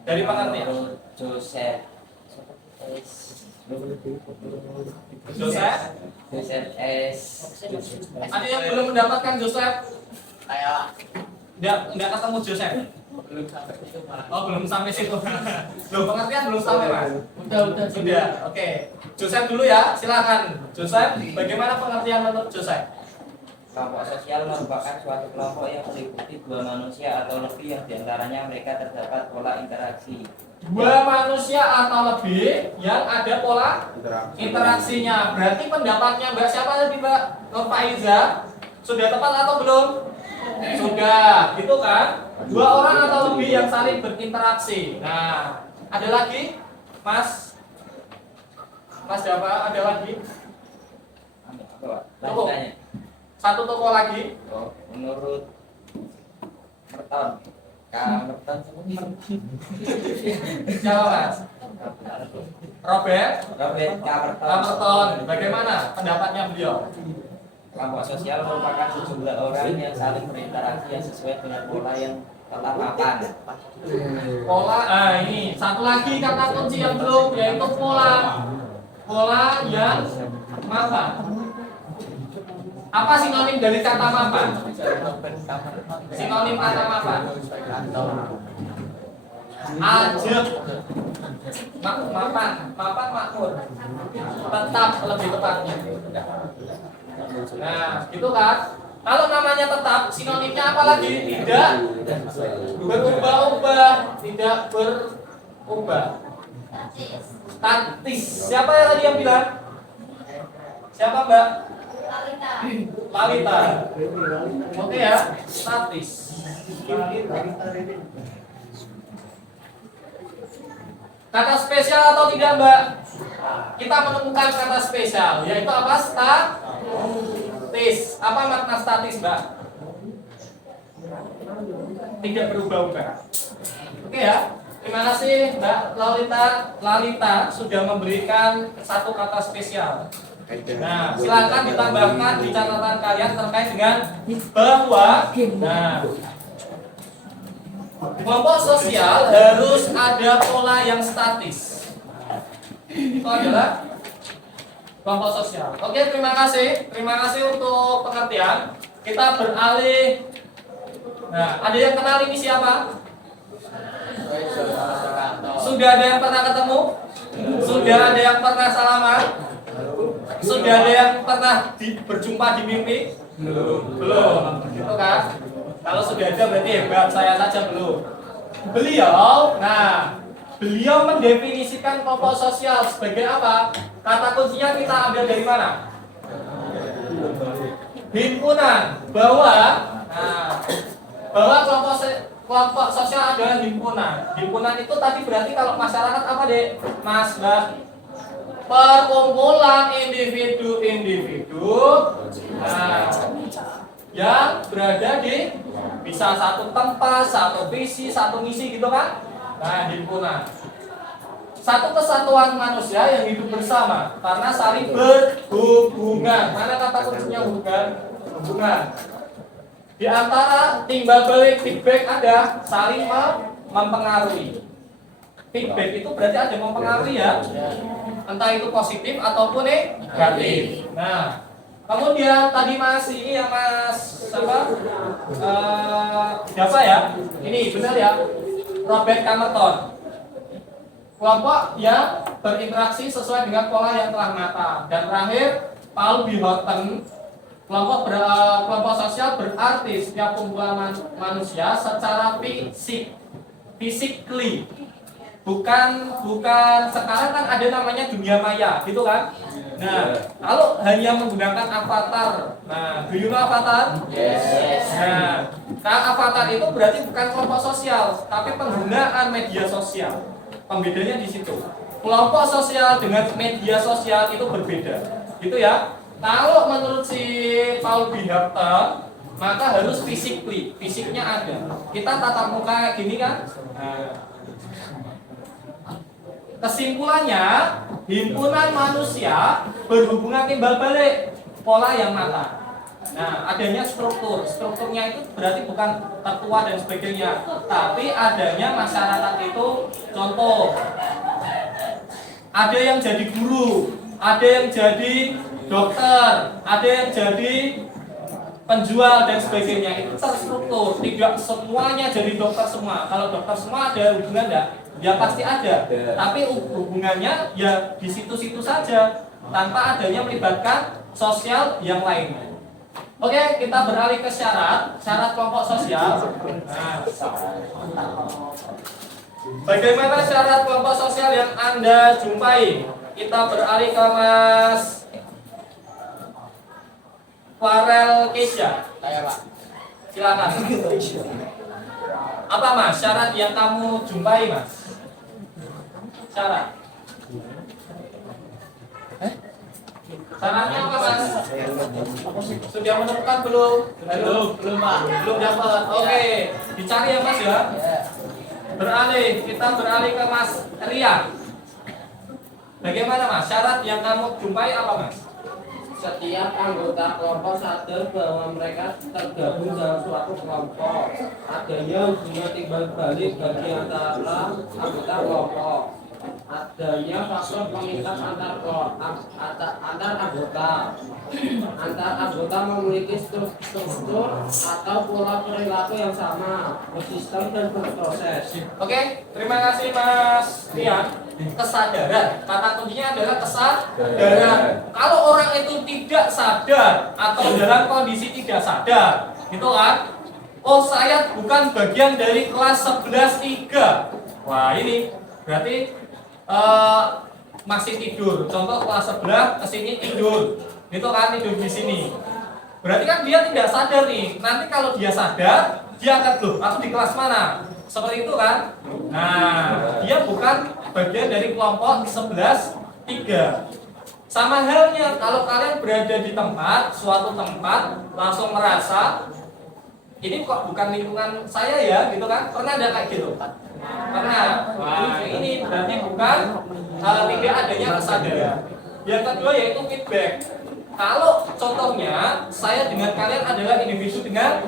Dari pengertian Joseph S. Ada yang belum mendapatkan Joseph? Ayo. Enggak ketemu Joseph. Oh, belum sampai situ. Loh, pengertian belum sampai, Mas? Sudah. Oke. Joseph dulu ya, silakan. Joseph, bagaimana pengertian menurut Joseph? Kelompok sosial merupakan suatu kelompok yang meliputi dua manusia atau lebih yang diantaranya mereka terdapat pola interaksi. Dua manusia atau lebih yang ada pola interaksinya. Berarti pendapatnya Mbak siapa tadi Mbak Nur Faiza? Sudah tepat atau belum? Sudah, gitu kan? Dua orang atau lebih yang saling berinteraksi. Nah, ada lagi? Mas Dava, ada lagi? Lanjutannya. Satu toko lagi. Menurut Merton, Merton Siapa Mas? Robert Merton. Bagaimana pendapatnya beliau? Kelompok sosial merupakan sejumlah orang yang saling berinteraksi yang sesuai dengan pola yang telah mapan. Pola, ini satu lagi kata kunci yang belum, yaitu pola yang mapan. Apa sinonim dari kata mapan? Sinonim kata mapan. Ajak. Mapan makmur. Tetap lebih tepatnya. Nah, gitu kan? Kalau namanya tetap, sinonimnya apa lagi? Tidak berubah-ubah, tidak berubah. Statis. Siapa yang tadi yang bilang? Siapa Mbak? Lalita. Oke ya, statis. Kata spesial atau tidak Mbak? Kita menemukan kata spesial, yaitu apa? Statis. Apa makna statis Mbak? Tidak berubah-ubah. Oke ya. Terima kasih Mbak Lalita sudah memberikan satu kata spesial. Nah, silakan ditambahkan di catatan kalian terkait dengan bahwa kelompok sosial harus ada pola yang statis. Itu adalah kelompok sosial. Oke, terima kasih. Terima kasih untuk pengertian. Kita beralih. Nah, ada yang kenal ini siapa? Sudah ada yang pernah ketemu? Sudah ada yang pernah salaman? Sudah ada yang pernah berjumpa di mimpi? Belum. Gitu kan? Kalau sudah ada berarti hebat, saya saja belum. Beliau mendefinisikan kelompok sosial sebagai apa? Kata kuncinya kita ambil dari mana? Himpunan. Bahwa kelompok sosial adalah himpunan. Himpunan itu tadi berarti kalau masyarakat apa deh, Mas, Mbak? perkumpulan individu-individu yang berada di bisa satu tempat, satu visi, satu misi gitu kan? Nah, himpunan. Satu kesatuan manusia yang hidup bersama karena saling berhubungan. Mana kata kuncinya hubungan? Di antara timbal balik feedback ada saling mempengaruhi. Feedback itu berarti ada mempengaruhi ya. Entah itu positif ataupun negatif. Nah, kemudian tadi Mas ini ya Mas siapa ya? Ini benar ya? Robert Camerton. Kelompok yang berinteraksi sesuai dengan pola yang telah nyata. Dan terakhir Paul B. Horton. Kelompok sosial berarti setiap kumpulan manusia secara physically. Bukan sekarang kan ada namanya dunia maya, gitu kan? Nah, kalau hanya menggunakan avatar, nah, do you know avatar? Yes. Nah, avatar itu berarti bukan kelompok sosial, tapi penggunaan media sosial. Pembedanya di situ. Kelompok sosial dengan media sosial itu berbeda, gitu ya. Kalau menurut si Paul B. Horton, maka harus fisiknya ada. Kita tatap muka kayak gini kan? Nah, kesimpulannya, himpunan manusia berhubungan timbal balik pola yang mata. Nah, adanya strukturnya itu berarti bukan tertua dan sebagainya, tapi adanya masyarakat itu. Contoh, ada yang jadi guru, ada yang jadi dokter, ada yang jadi penjual dan sebagainya. Itu terstruktur, tidak semuanya jadi dokter semua. Kalau dokter semua ada hubungan enggak? Ya pasti ada, tapi hubungannya ya di situ-situ saja tanpa adanya melibatkan sosial yang lainnya. Oke, kita beralih ke syarat kelompok sosial. Nah, bagaimana syarat kelompok sosial yang Anda jumpai? Kita beralih ke Mas Farel Kesya. Silakan. Apa Mas syarat yang kamu jumpai Mas? Syarat. Syaratnya apa Mas? Sudah menemukan belum? Belum Pak. Belum dapat. Oke, dicari ya Mas ya. Kita beralih ke Mas Ria. Bagaimana Mas? Syarat yang kamu jumpai apa Mas? Setiap anggota kelompok sadar bahwa mereka tergabung dalam suatu kelompok. Adanya hubungan timbal balik bagi antara anggota kelompok. Adanya faktor pengikat antar anggota. Antar anggota memiliki struktur atau pola perilaku yang sama, bersistem dan berproses. Oke, terima kasih Mas Rian. Kesadaran, kata kuncinya adalah kesadaran. Kalau orang itu tidak sadar atau dalam kondisi tidak sadar, gitu kan? Oh, saya bukan bagian dari kelas 11-3. Wah, ini berarti masih tidur. Contoh kelas 11 kesini tidur, itu kan tidur di sini. Berarti kan dia tidak sadar nih. Nanti kalau dia sadar, dia akan loh, aku di kelas mana? Seperti itu kan? Nah, dia bukan bagian dari kelompok 11-3. Sama halnya kalau kalian berada di suatu tempat, langsung merasa ini kok bukan lingkungan saya ya, gitu kan? Pernah ada kayak gitu? Pernah. Wah, ini berarti bukan tidak adanya kesadaran. Yang kedua yaitu feedback. Kalau contohnya saya dengan kalian adalah individu dengan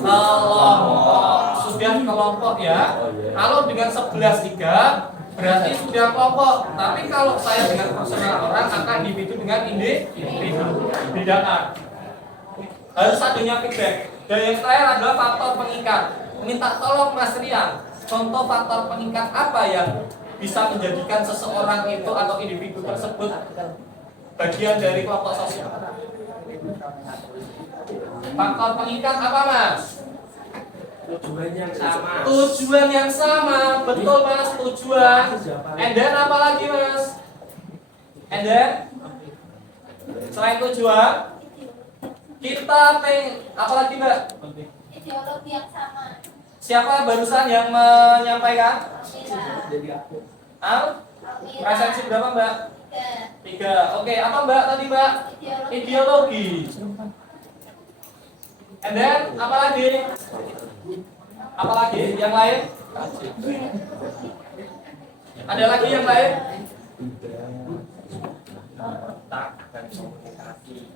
kelompok, sudah kelompok ya. Kalau dengan 11-3 berarti sudah kelompok. Tapi kalau saya dengan personal orang akan individu dengan individu. Bedakan. Harus adanya feedback. Dan yang terakhir adalah faktor pengikat. Minta tolong Mas Rian, contoh faktor pengikat apa yang bisa menjadikan seseorang itu atau individu tersebut bagian dari kelompok sosial? Faktor pengikat apa Mas? Tujuan yang sama. Tujuan yang sama, betul Mas, tujuan. And then apa lagi Mas? And then selain tujuan, kita apa lagi Mbak? Ideologi yang sama. Siapa barusan yang menyampaikan? Iya. Al? Presensi berapa Mbak? 3. Oke, apa Mbak tadi Mbak? Ideologi. And then apa lagi? Apa lagi? Yang lain? Ada lagi yang lain?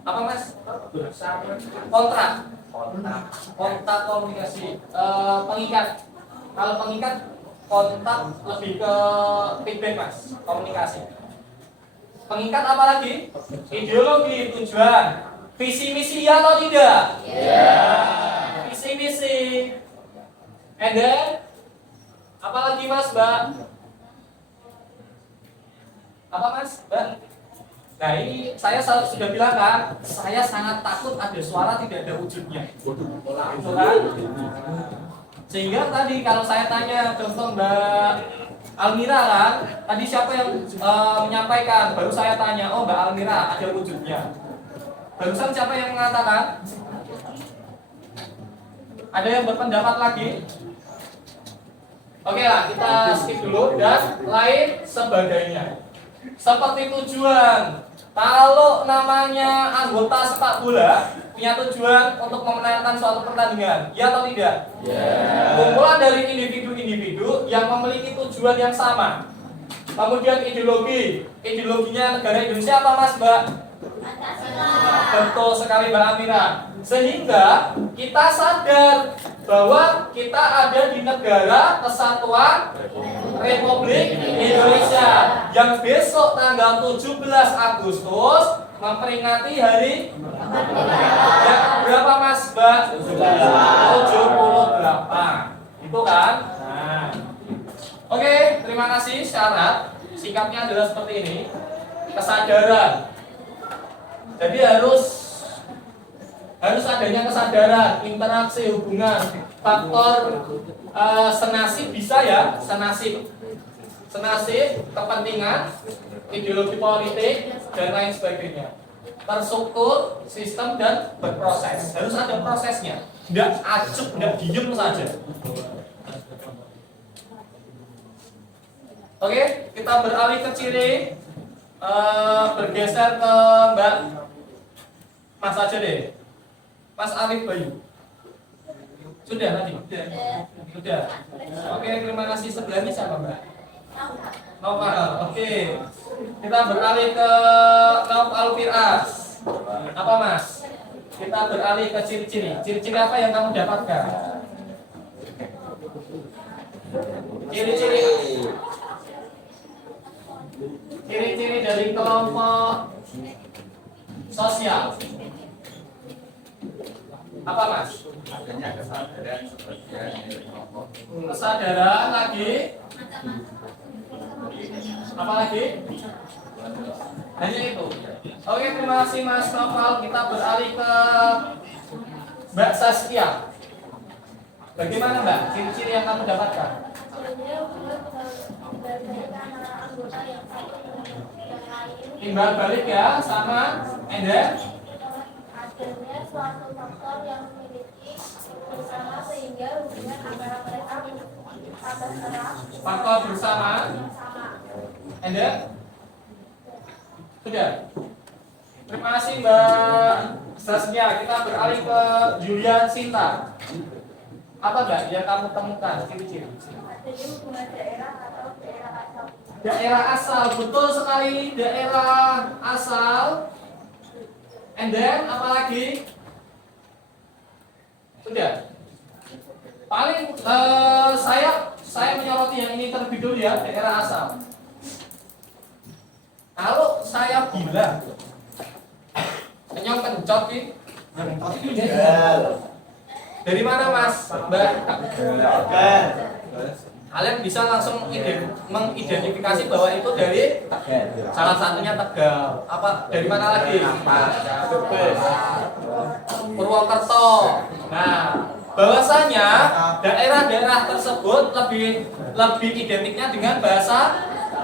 Apa Mas? Kontrak. Kontak komunikasi. Pengikat. Kalau pengikat kontak lebih ke feedback Mas. Komunikasi. Pengikat apa lagi? Ideologi, tujuan, visi misi ya atau tidak? Visi misi. And then apa lagi Mas, Mbak? Apa Mas, Mbak? Nah ini saya sudah bilang kan, saya sangat takut ada suara tidak ada wujudnya. Betul kan? Sehingga tadi kalau saya tanya contoh Mbak Almira kan, tadi siapa yang menyampaikan? Baru saya tanya, oh Mbak Almira ada wujudnya. Barusan siapa yang mengatakan? Ada yang berpendapat lagi? Oke lah, kita skip dulu dan lain sebagainya. Seperti tujuan. Kalau namanya anggota sepak bola punya tujuan untuk memenangkan suatu pertandingan, ya atau tidak? Kumpulan dari individu-individu yang memiliki tujuan yang sama. Kemudian ideologinya negara Indonesia apa Mas, Mbak? Betul sekali Mbak Amira. Sehingga kita sadar bahwa kita ada di negara kesatuan Republik Indonesia yang besok tanggal 17 Agustus memperingati hari yang berapa Mas, Mbak? 78. Itu kan? Nah. Oke, terima kasih. Syarat singkatnya adalah seperti ini. Kesadaran. Jadi harus adanya kesadaran, interaksi, hubungan, faktor senasib bisa ya, senasib, kepentingan, ideologi politik dan lain sebagainya. Terstruktur, sistem dan berproses. Harus ada prosesnya. Tidak acuh, tidak diem saja. Oke, kita beralih ke ciri, bergeser ke Mbak Mas aja deh. Mas Arif Bayu. Sudah tadi? Sudah. Oke, terima kasih. Sebelahnya siapa Mbak? Noval. Oke. Kita beralih ke Noval Firas. Apa Mas? Kita beralih ke ciri-ciri. Ciri-ciri apa yang kamu dapatkan? Ciri-ciri dari kelompok sosial. Apa Mas? Adanya kesadaran sebagian dari kelompok. Kesadaran lagi. Apa lagi? Hanya itu. Oke, terima kasih Mas Noval. Kita beralih ke Mbak Saskia. Bagaimana Mbak? Ciri-ciri yang kamu dapatkan? Timbal balik ya, sama. And then? Adanya suatu faktor yang memiliki bersama sehingga hubungan antara mereka akan erat. Faktor bersama. Sama. And then? Sudah. Terima kasih Mbak Saskia. Kita beralih ke Julian Sinta. Apa Mbak yang kamu temukan ciri-ciri? Jadi hubungan daerah atau daerah asal. Daerah asal, betul sekali, daerah asal. And then apa lagi? Sudah. Paling saya menyoroti yang ini terlebih dulu ya, daerah asal. Kalau saya bilang kenyong kencot nih, dari mana Mas, Mbak? Kalian bisa langsung mengidentifikasi bahwa itu dari salah satunya Tegal. Apa dari mana lagi? Purwokerto. Nah, bahwasanya daerah-daerah tersebut lebih identiknya dengan bahasa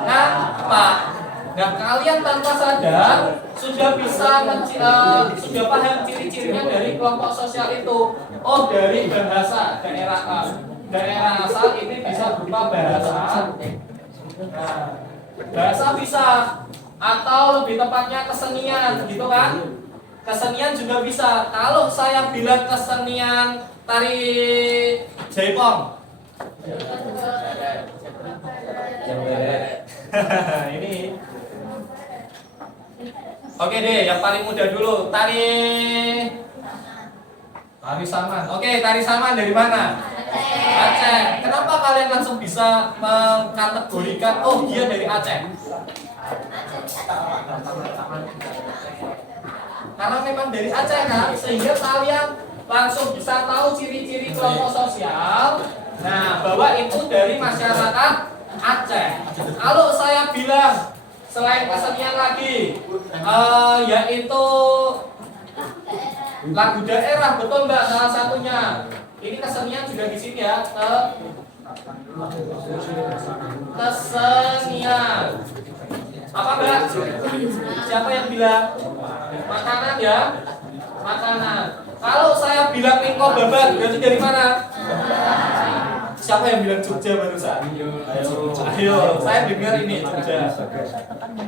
Ngapak. Nah, kalian tanpa sadar sudah bisa sudah paham ciri-cirinya dari kelompok sosial itu. Oh, dari bahasa daerah asal ini bisa berupa bahasa. Nah, bahasa bisa atau lebih tepatnya kesenian, gitu kan? Kesenian juga bisa. Kalau saya bilang kesenian tari jaipong, ini. Oke deh, yang paling mudah dulu tari saman. Oke, tari saman dari mana? Aceh. Kenapa kalian langsung bisa mengkategorikan oh dia dari Aceh? Karena memang dari Aceh kan, sehingga kalian langsung bisa tahu ciri-ciri kelompok sosial. Nah, bahwa itu dari masyarakat Aceh. Kalau saya bilang selain kesenian lagi, yaitu lagu daerah, betul Mbak salah satunya. Ini kesenian juga di sini ya. Kesenian. Apa Mbak? Siapa yang bilang? Makanan ya? Makanan. Kalau saya bilang Mingko Babat, berarti dari mana? Siapa yang bilang Jogja barusan? Ayo, saya dengar ini Jogja.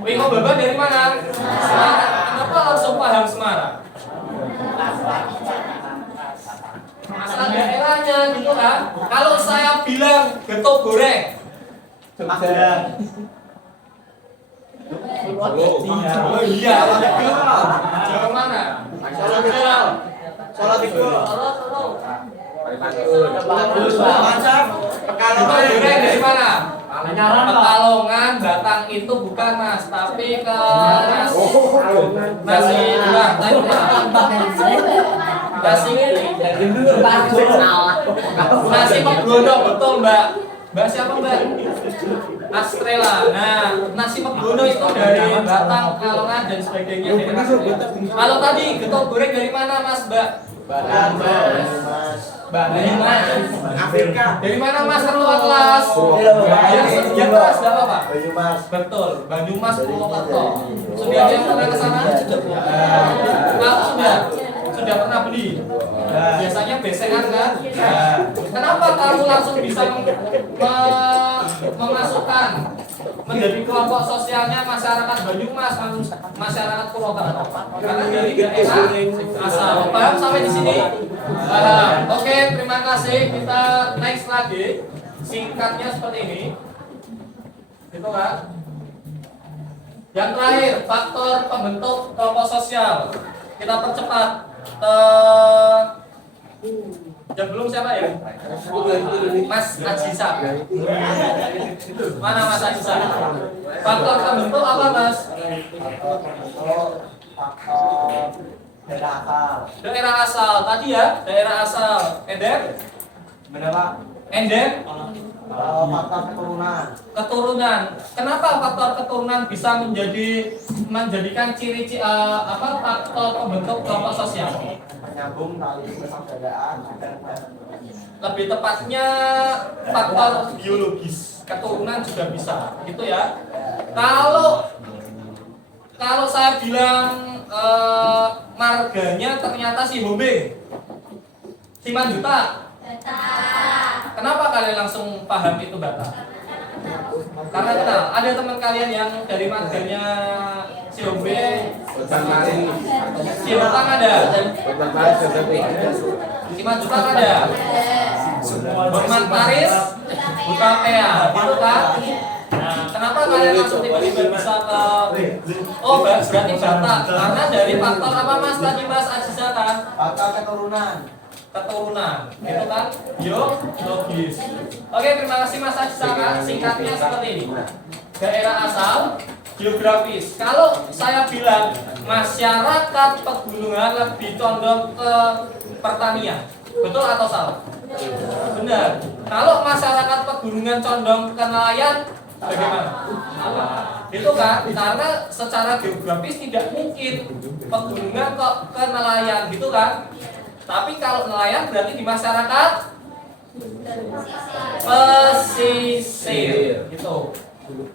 Mingko Babat dari mana? Semarang. Kenapa langsung paham Semarang? Asal daerahnya gitu kan. Kalau saya bilang getuk goreng, Jogja. oh iya, Jawa mana? Jogja. Solo. Getuk goreng dari mana? Pekalongan, Batang itu bukan Mas, tapi ke nasi goreng. Nasi Meggono, betul Mbak. Mbak siapa Mbak? Astrela. Nah, nasi Meggono itu dari Batang, Pekalongan dan sebagainya. Kalau tadi getuk goreng dari mana Mas Mbak? Banyumas. Afrika. Dari mana Mas ketua kelas? Yang kelas enggak apa-apa. Banyumas. Betul, Banyumas Purwokerto. Sudah ada yang pernah ke sana? Aku sudah pernah beli. Biasanya besekan kan? Kenapa kamu langsung bisa memasukkan menjadi kelompok sosialnya masyarakat Banyumas, masyarakat Purwokerto? Karena dari daerah asal. Paham sampai di sini? Paham. Oke, terima kasih. Kita next lagi. Singkatnya seperti ini. Gitu kan? Yang terakhir, faktor pembentuk kelompok sosial. Kita percepat. Yang belum siapa ya? Mas Ajisa. Mana Mas Ajisa? Faktor pembentuk apa Mas? Daerah asal. Tadi ya, daerah asal. Enden? Enden? Faktor Keturunan. Kenapa faktor keturunan bisa menjadikan ciri-ciri faktor pembentuk kelompok sosial? Menyambung tali persaudaraan. Lebih tepatnya faktor biologis. Keturunan juga bisa, gitu ya. Kalau saya bilang marganya ternyata si Hombing, Simanjuta. Kenapa kalian langsung paham itu Batak? Karena kenal. Ada teman kalian yang dari marganya si Hombing, si Hutang ada, Simanjuta ada, Hotman Paris, Hutapea, gitu kan? Nah, kenapa kalian langsung tiba-tiba bisa ke berarti Batak? Karena dari faktor apa Mas tadi Mas Ajisa kan? Faktor keturunan, gitu kan? Biologis. Oke, terima kasih Mas Ajisa kan? Singkatnya seperti ini. Daerah asal, geografis. Kalau saya bilang masyarakat pegunungan lebih condong ke pertanian, betul atau salah? Benar. Kalau masyarakat pegunungan condong ke nelayan, bagaimana? Itu kan karena secara geografis tidak mungkin pegunungan kok ke nelayan, gitu kan? Tapi kalau nelayan berarti di masyarakat pesisir, gitu.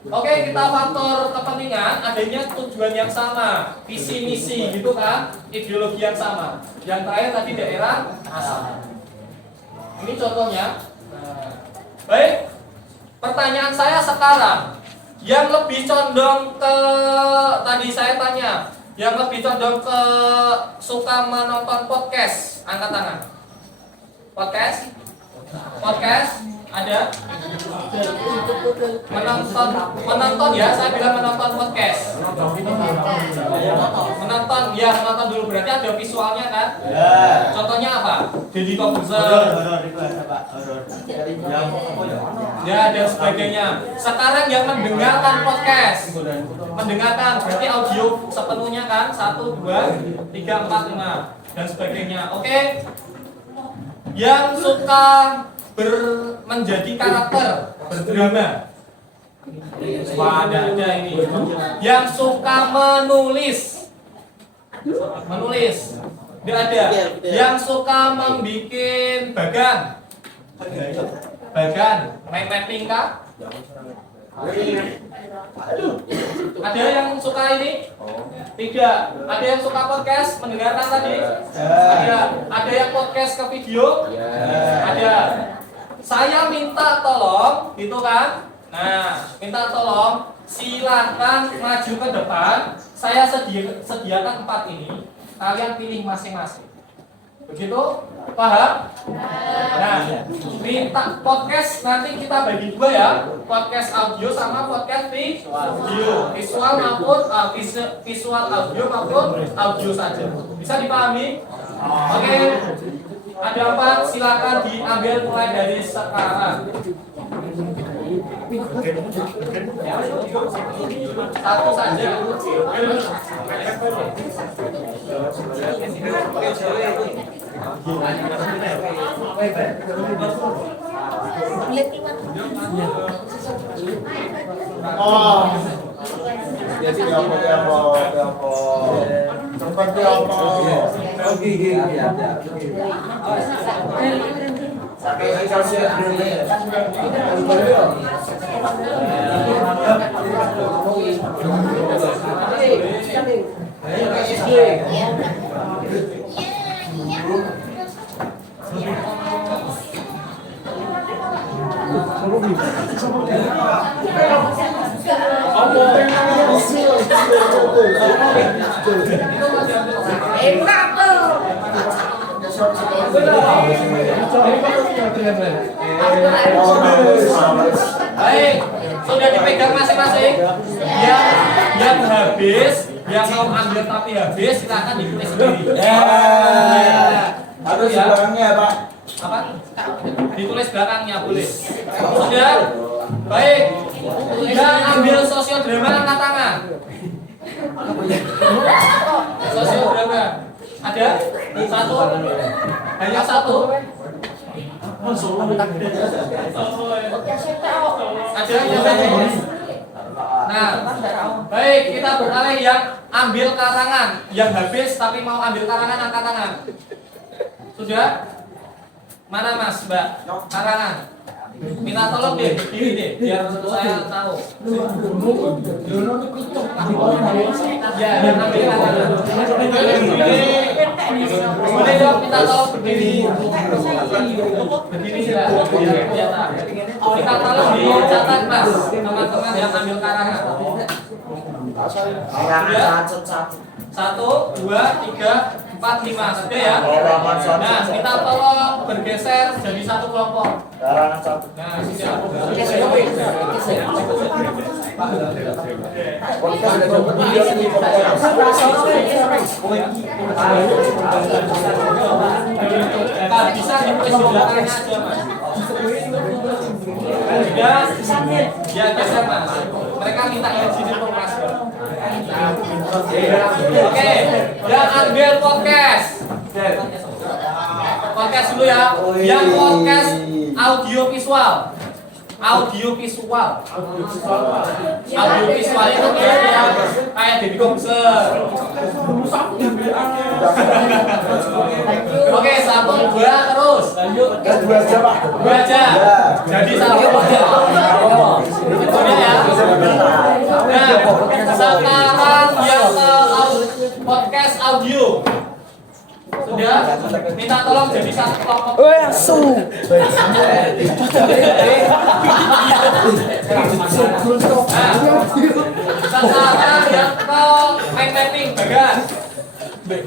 Oke, kita faktor kepentingan adanya tujuan yang sama, visi misi, gitu kan? Ideologi yang sama. Yang terakhir tadi daerah asal. Ini contohnya. Baik, pertanyaan saya sekarang, Yang lebih condong ke, tadi saya tanya, yang lebih condong ke suka menonton podcast, angkat tangan. Podcast? Podcast? Ada? Menonton ya, saya bilang menonton podcast. Menonton, ya menonton dulu, berarti ada visualnya kan? Ya. Contohnya apa? Deddy Corbuzier. Ya, dan sebagainya. Sekarang yang mendengarkan podcast, mendengarkan berarti audio sepenuhnya kan? 1, 2, 3, 4, 5 dan sebagainya. Oke? Yang suka menjadi karakter, berdrama. Wah, ada ini. Yang suka menulis, tidak ada. Yang suka membuat bagan, mapping kah? Ada yang suka ini? Tidak. Ada yang suka podcast, mendengarkan tadi? Ada yang podcast ke video? Ada. Saya minta tolong, gitu kan? Nah, minta tolong, silahkan maju ke depan. Saya sediakan 4 ini. Kalian pilih masing-masing. Begitu? Paham? Nah, minta podcast nanti kita bagi 2 ya. Podcast audio sama podcast video. Visual maupun visual audio maupun audio saja. Bisa dipahami? Oke. Ada 4, silakan diambil mulai dari sekarang. Satu saja. Baik, sudah dipegang masing-masing. Yang habis, yang mau ambil tapi habis, silakan diikuti sendiri. Harus belakangnya, Pak. Apa? Ditulis belakangnya boleh. Sudah? Baik. Yang ambil sosiodrama angkat tangan. Sosiodrama. Ada? 1? Hanya 1? Ada yang lain? Nah, baik, kita beralih yang ambil karangan, yang habis tapi mau ambil karangan angkat tangan. Sudah? Mana Mas, Mbak? Karangan. Minta tolong deh, ini deh, biar saya tahu. Ya, yang ambil karangan. Boleh dong minta tolong berdiri. Berdiri ya. Minta tolong dicatat Mas, teman-teman yang ambil karangan. 1, 2, 3, 4, 5. Sudah ya? Nah, kita tolong bergeser jadi satu kelompok. Karangan 1. Nah, sudah. Bisa ditulis di belakangnya aja Mas. Ya, geser Mas. Mereka minta izin untuk Mas. Oke, yang ambil podcast. Podcast dulu ya. Yang podcast audio visual. Audio visual itu dia kayak Deddy Corbuzier. Oke, 1, 2 terus. Lanjut. 2 aja, Pak. 2 aja. Jadi 1, 2. Sudah ya. Nah, sekarang yang ke podcast audio. Sudah, minta tolong jadi satu kelompok. Sekarang yang ke mind mapping bagas. 1,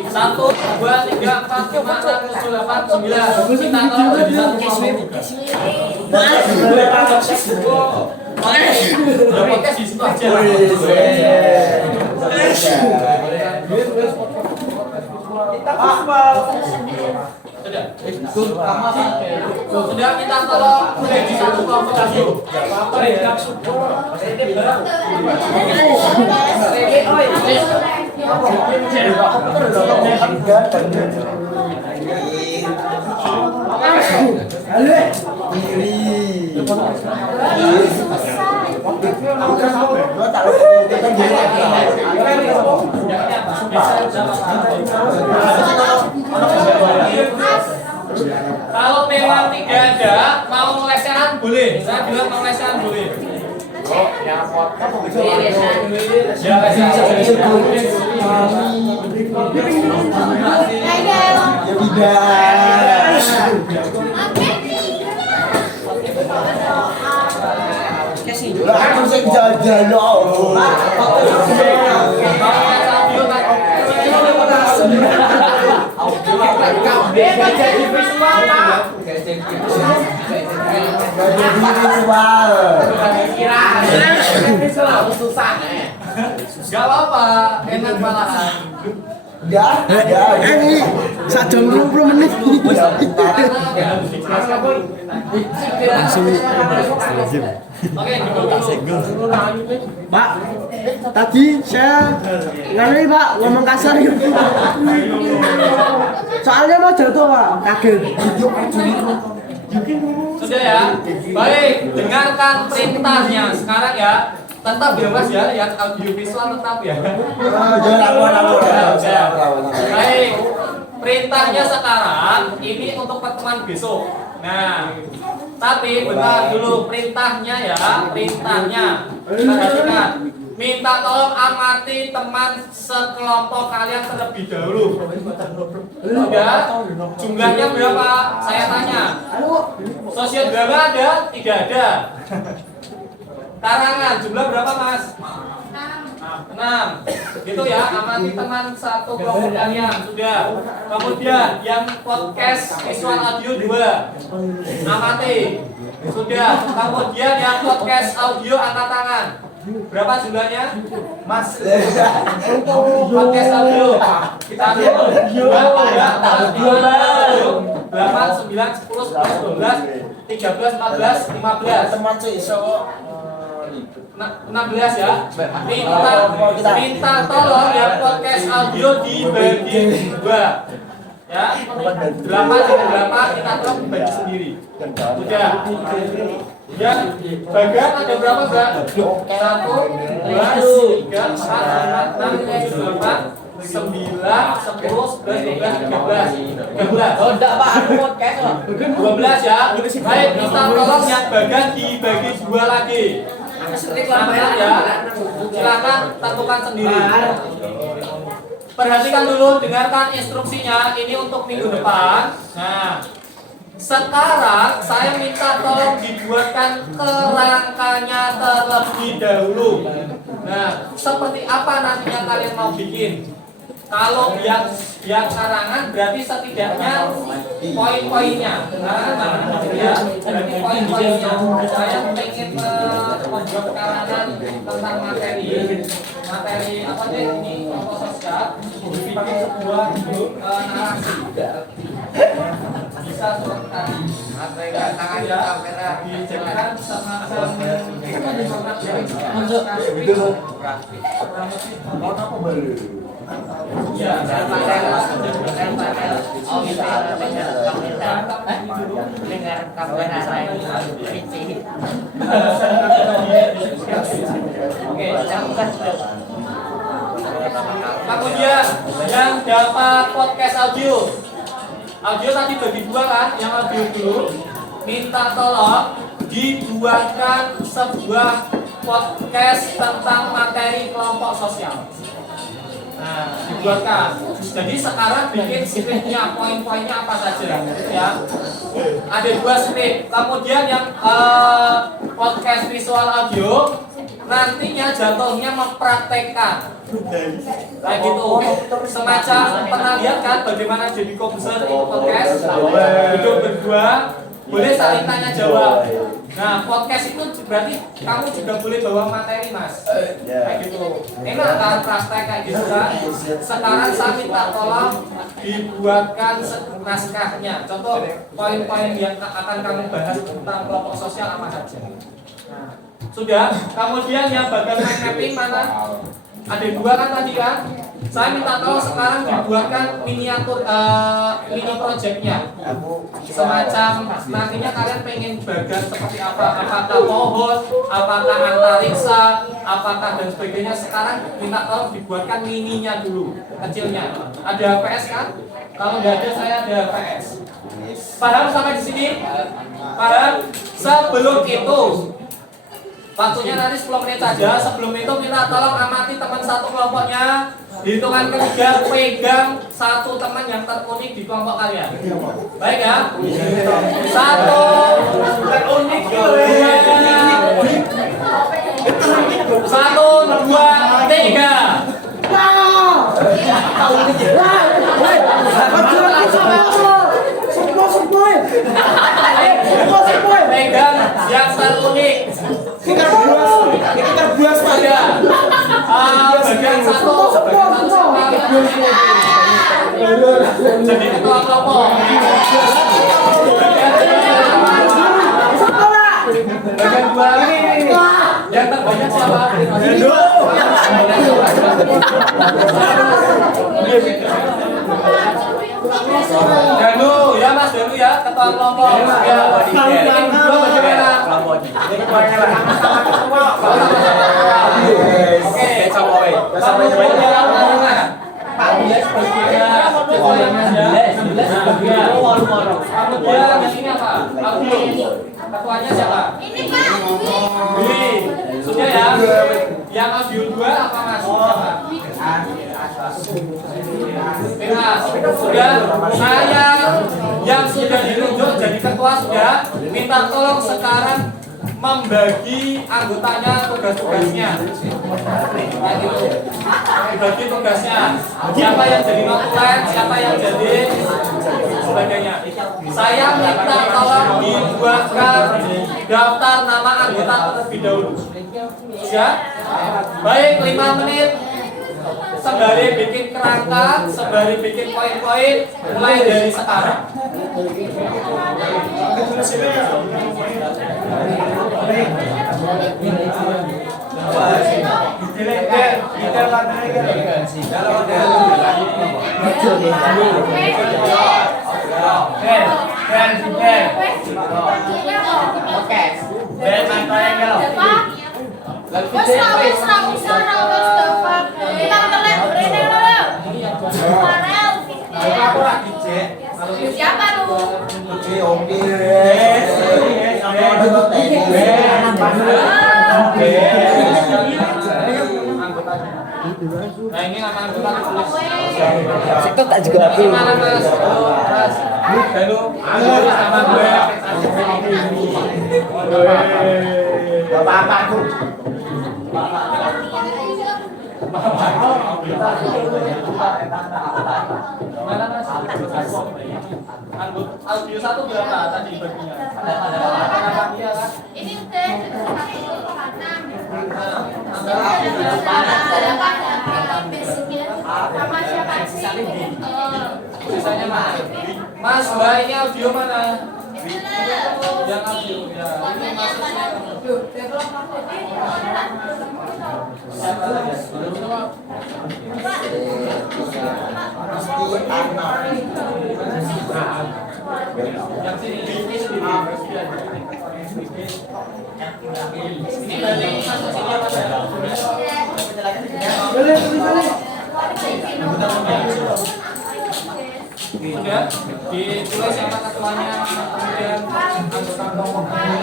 2, 3, 4, 5, 6, 7, 8, 9. Minta tolong jadi satu kelompok. Udah podcast di situ aja. Sudah minta tolong menjadi satu kelompok dulu. Kalau memang tidak ada, mau lesehan boleh. Saya bilang mau lesehan boleh. Ya, Gak apa-apa, enak malahan. Ini 120 menit. Oke, Pak, tadi saya ngeri Pak ngomong kasar gitu. Soalnya mau jatuh Pak, kaget. sudah ya. Baik, dengarkan perintahnya sekarang ya. Tetap ya Mas ya, yang audiovisual tetap ya. Baik, perintahnya sekarang ini untuk pertemuan besok. Nah, tapi bentar dulu perintahnya ya, perintahnya. Perhatikan. Minta tolong amati teman sekelompok kalian terlebih dahulu. Sudah? Jumlahnya berapa? Saya tanya. Sosial drama ada? Tidak ada. Karangan jumlah berapa Mas? 6. Gitu ya, amati teman satu kelompok kalian. Sudah. Kemudian yang podcast visual audio 2. Amati. Sudah. Kemudian yang podcast audio angkat tangan. Berapa jumlahnya? Mas. Podcast audio. Kita ambil 2, 8, 9, 10, 11, 12, 13, 14, 15. Teman seiso 16 ya. Minta tolong ya podcast audio dibagi 2. Ya. 8 dengan 8 kita tolong dibagi sendiri. Sudah. Ya, bagian ada berapa, Mbak? 1, 2, 3, 4, 5, 6, 7, 8, 9, 10, 11, 12, 13. Oh, enggak, Pak. Aku podcast, Pak. 12 ya. Baik, minta tolong yang bagian dibagi 2 lagi. Silakan ya. Silakan tentukan sendiri. Perhatikan dulu, dengarkan instruksinya. Ini untuk minggu depan. Nah, sekarang saya minta tolong dibuatkan kerangkanya terlebih dahulu. Nah, seperti apa nantinya kalian mau bikin? Kalau yang karangan berarti setidaknya poin-poinnya. Nah, ya, berarti poin-poinnya. Saya ingin membuat karangan tentang materi apa deh ini kelompok sosial, bikin sebuah narasi. Bisa seperti tadi. Ya, dijadikan semacam ya, kemudian yang dapat podcast audio tadi bagi 2 kan, yang audio dulu minta tolong dibuatkan sebuah podcast tentang materi kelompok sosial. Nah, dibuatkan. Jadi sekarang bikin skripnya, poin-poinnya apa saja, ya. Ada 2 skrip. Kemudian yang podcast visual audio nantinya jatuhnya mempraktekkan. Kayak gitu. Semacam pernah lihat kan bagaimana jadi komposer di podcast? Duduk berdua, boleh saling tanya jawab. Nah, podcast itu berarti kamu juga boleh bawa materi, Mas. Kayak gitu. Enak kan praktek kayak gitu kan? Sekarang saya minta tolong dibuatkan naskahnya. Contoh poin-poin yang akan kamu bahas tentang kelompok sosial apa saja. Nah, sudah. Kemudian yang bagian mind mapping mana? Ada 2 kan tadi kan? Saya minta tolong sekarang dibuatkan miniatur mini projectnya. Semacam nantinya kalian pengen bagian seperti apa? Apakah pohon, apakah antariksa, apakah dan sebagainya. Sekarang minta tolong dibuatkan mininya dulu, kecilnya. Ada PS kan? Kalau nggak ada saya ada PS. Paham sampai di sini? Paham? Sebelum itu waktunya nanti 10 menit saja. Sebelum itu minta tolong amati teman satu kelompoknya. Di hitungan ketiga pegang satu teman yang terunik di kelompok kalian. Baik ya? 1, terunik 2, 1, 2, 3. Pegang yang terunik. Bagian 1 jadi ketua kelompok. Bagian 2 yang terbanyak siapa? Danu, ya Mas Danu ya, ketua kelompok. Ya, bikin 2 bagaimana? Oke, kemudian yang ini apa? Ketuanya siapa? Ini Pak. Dwi. Sudah ya? Yang audio 2 apa Mas? Siapa? Mas, sudah. Saya yang sudah ditunjuk jadi ketua sudah. Minta tolong sekarang membagi anggotanya tugas-tugasnya. Kayak gitu. Bagi tugasnya. Siapa yang jadi notulen, siapa yang jadi sebagainya. Saya minta tolong dibuatkan daftar nama anggota terlebih dahulu. Ya? Baik, 5 menit. Sembari bikin kerangka, sembari bikin poin-poin, mulai dari sekarang. Siapa lu? Nah ini nama anggota tulis. Sektor tak juga aku. Gimana Mas? Mas. Danu. Tulis nama gue. Bapak aku. Mana Mas? Anggota audio 1 berapa tadi baginya? Ada dia kan? Ini udah 1 basicnya sama siapa sih? Sisanya mana? Mas, Mbak ini audio mana? Yang audio ya. Ini maksudnya yang sini ini berarti maksudnya apa ya? Sudah ditulis siapa ketuanya, kemudian anggota kelompoknya.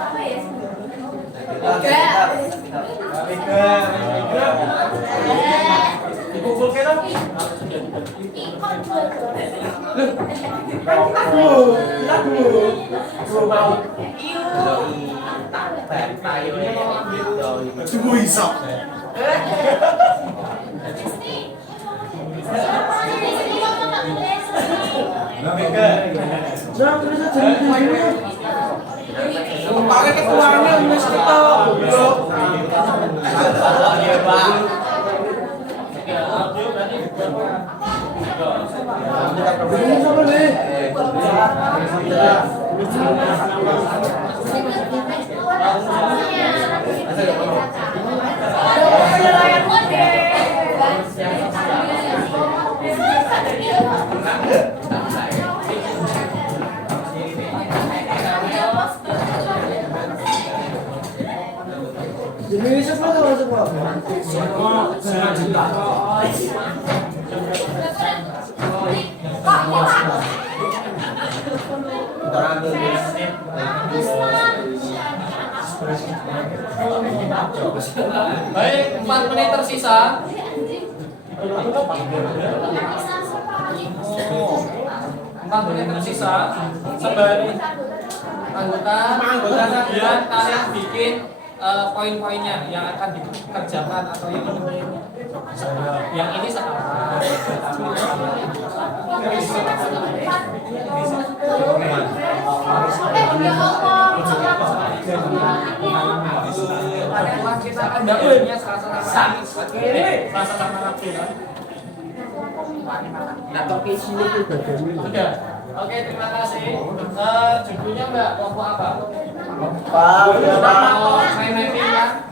Apa ya? Dipukul kita. Pakai ketuanya wis ketok. Ini semua semua. Semua 9 juta. Baik, 4 menit tersisa. 4 menit tersisa. Sembari anggota kemudian kalian bikin poin-poinnya yang akan dikerjakan atau yang ini sama. Kita akan dapatnya Selasa sama Rabu. Sudah. Oke, terima kasih. Judulnya Mbak, kelompok apa? Main mapping ya.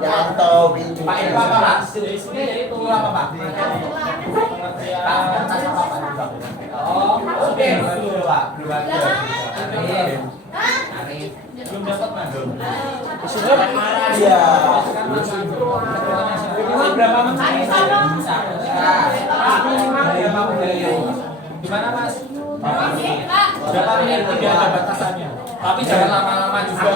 Yang tahu Pak Irfan Pak. Ini itu apa Pak? Oh, oke. Pak. Belum dapat mandul. Iya. Berapa menit? Gimana Mas? Berapa menit? Tidak ada batasannya. Tapi jangan lama-lama juga.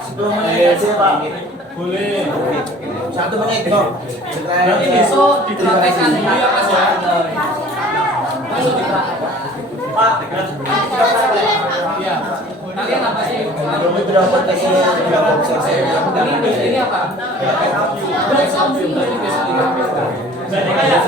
10 menit sih Pak. Boleh. 1 menit kok. Berarti besok dipraktekkan dulu ya Mas ya. Besok dipraktekkan. Pak, iya. Kalian apa sih? Ini apa? Jadi kayak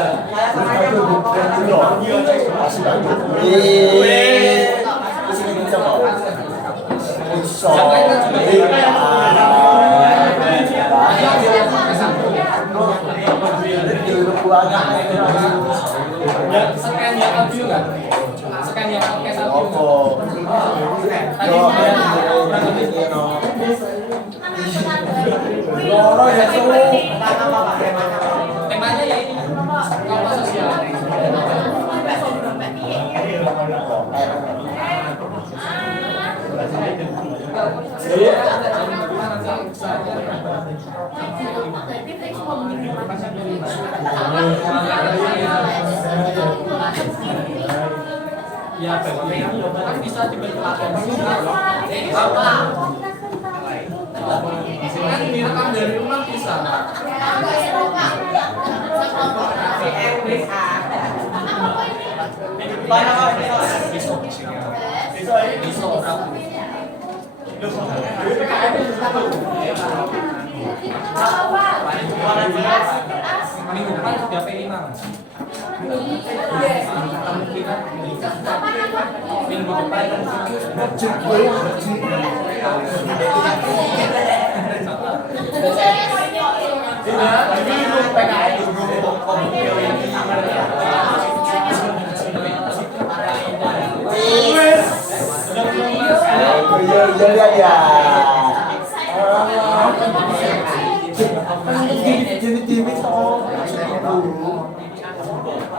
sekian yang audio kan? Sekian yang pakai satu. Temanya ya ini kelompok sosial. Ya, kan bisa dibentukkan ini apa? Kan direkam dari rumah bisa. Minggu depan sudah P5. Minggu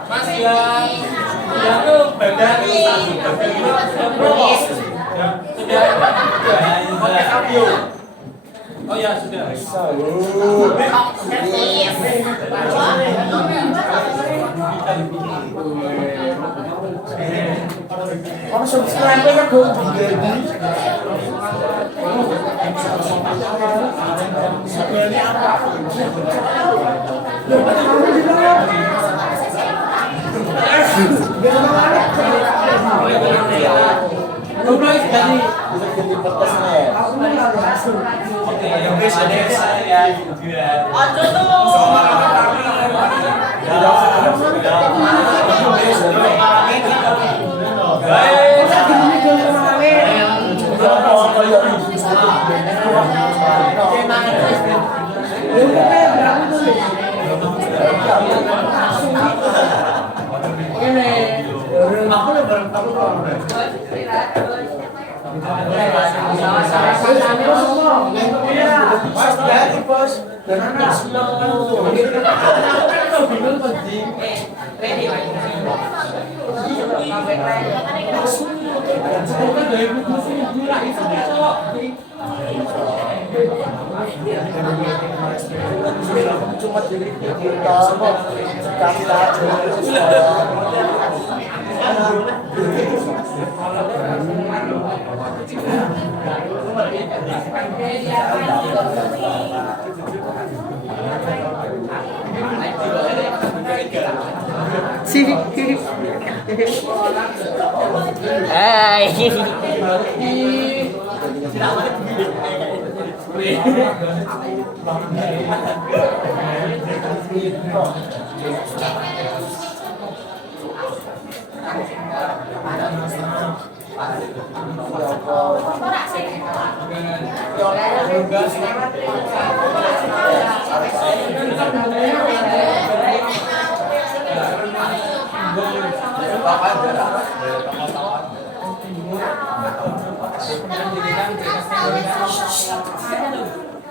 Mas yang tuh badan sudah. Oh ya sudah. Ono subscribe nya go. Cuma jadi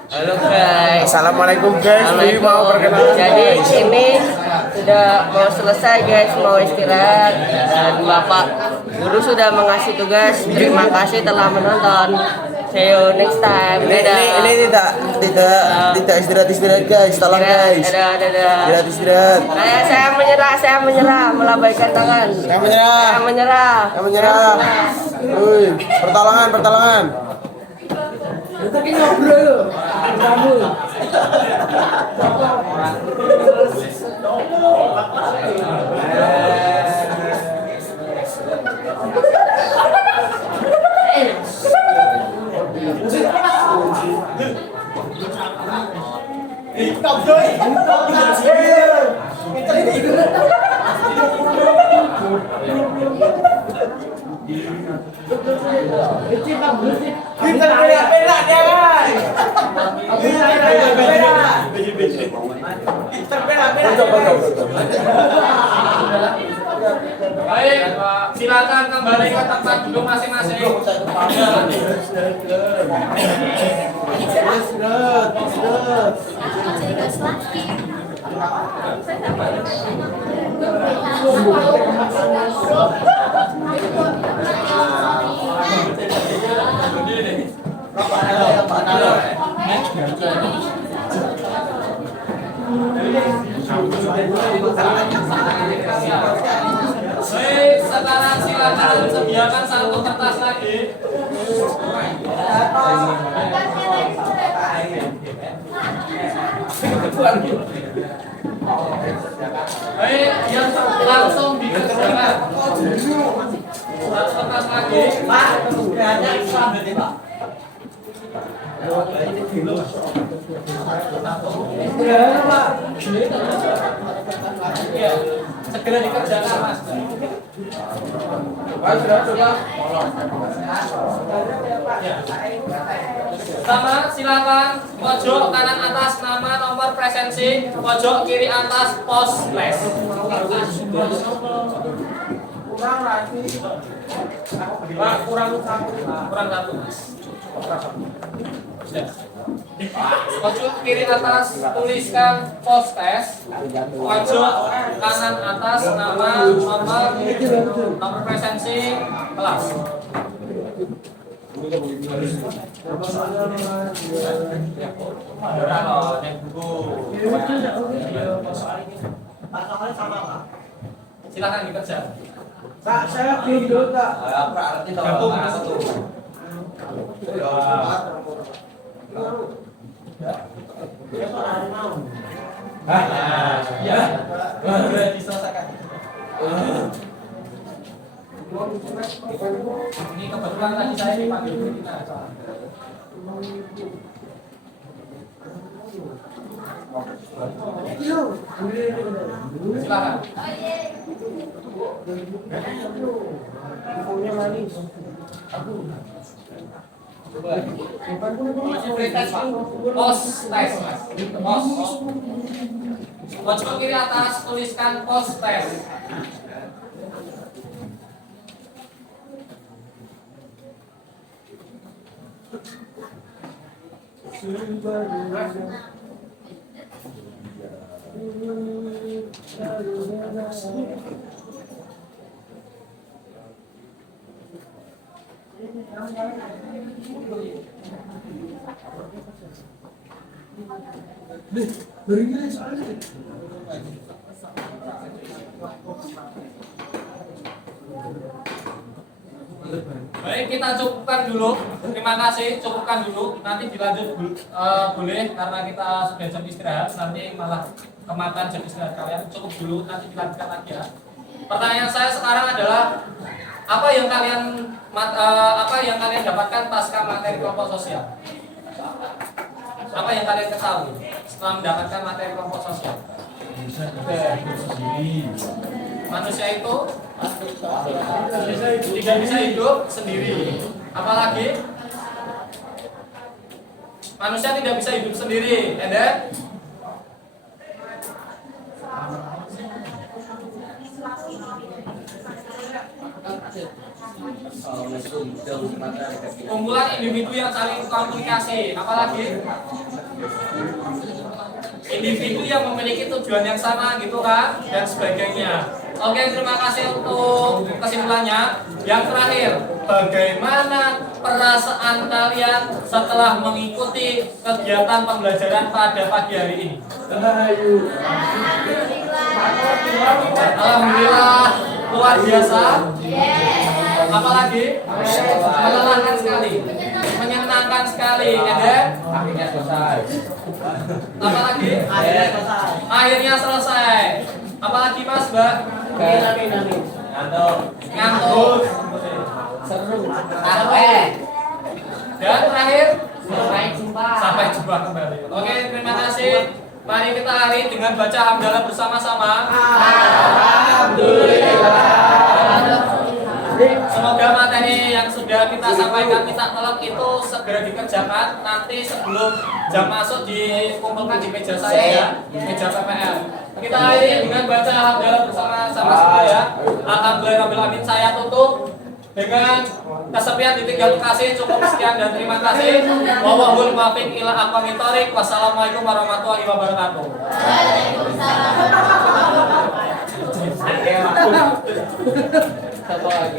Halo guys. Assalamualaikum guys. Jadi mau perkenalan. Jadi ini sudah mau selesai guys, mau istirahat dan Bapak Guru sudah mengasih tugas. Terima kasih telah menonton. See you next time. Dadah. Ini tidak istirahat guys. Tolong guys. Dadah. Istirahat. Saya menyerah, melambaikan tangan. Saya menyerah. Saya menyerah. Wih, pertolongan. Tapi ngobrol. Kamu. Baik, silakan kembali ke tempat duduk masing-masing. Baik, sekarang silakan sediakan satu kertas lagi. Baik, yang langsung dikerjakan. Satu kertas lagi. Segera dikerjakan, Mas. Pertama, silakan pojok kanan atas nama nomor presensi, pojok kiri atas pos les. Kurang satu. Pojok kiri atas tuliskan pos tes. Pojok kanan atas nama nomor presensi kelas. Silakan dikerjakan. Kak, saya belum dulu, Kak. Aku arti Gabung. apa tuh? Ya, sudah diselesaikan. Ini kebetulan tadi saya dipanggil kita. Silakan. Pos tes, Mas. Pos. Pojok kiri atas tuliskan pos tes. Baik, kita cukupkan dulu. Terima kasih, cukupkan dulu. Nanti dilanjut boleh karena kita sudah jam istirahat. Nanti malah kemakan jam istirahat kalian. Cukup dulu, nanti dilanjutkan lagi ya. Pertanyaan saya sekarang adalah apa yang kalian dapatkan pasca materi kelompok sosial? Apa yang kalian ketahui setelah mendapatkan materi kelompok sosial? Manusia itu tidak bisa hidup sendiri. Apalagi manusia tidak bisa hidup sendiri. And then kumpulan individu yang saling komunikasi. Apalagi individu yang memiliki tujuan yang sama gitu kan, dan sebagainya. Oke, terima kasih untuk kesimpulannya. Yang terakhir, bagaimana perasaan kalian setelah mengikuti kegiatan pembelajaran pada pagi hari ini? Alhamdulillah, luar biasa. Apalagi melelahkan sekali, menyenangkan sekali, dan akhirnya selesai. Apalagi akhirnya selesai. Apalagi Mas, Mbak? Ngantuk. Seru. Capek. Dan terakhir, Sampai jumpa. sampai jumpa kembali. Oke, terima kasih. Mari kita akhiri dengan baca hamdalah bersama-sama. Semoga materi yang sudah kita sampaikan, kita tolong itu segera dikerjakan. Nanti sebelum jam masuk dikumpulkan di meja saya ya, meja PPL. Kita akhiri dengan baca alhamdulillah bersama-sama semua ya. Alhamdulillahirabbil saya tutup dengan kesepian ditinggal kasih. Cukup sekian dan terima kasih. Wallahul muwaffiq ila aqwamit thoriq. Wassalamualaikum warahmatullahi wabarakatuh. Waalaikumsalam. Satu lagi.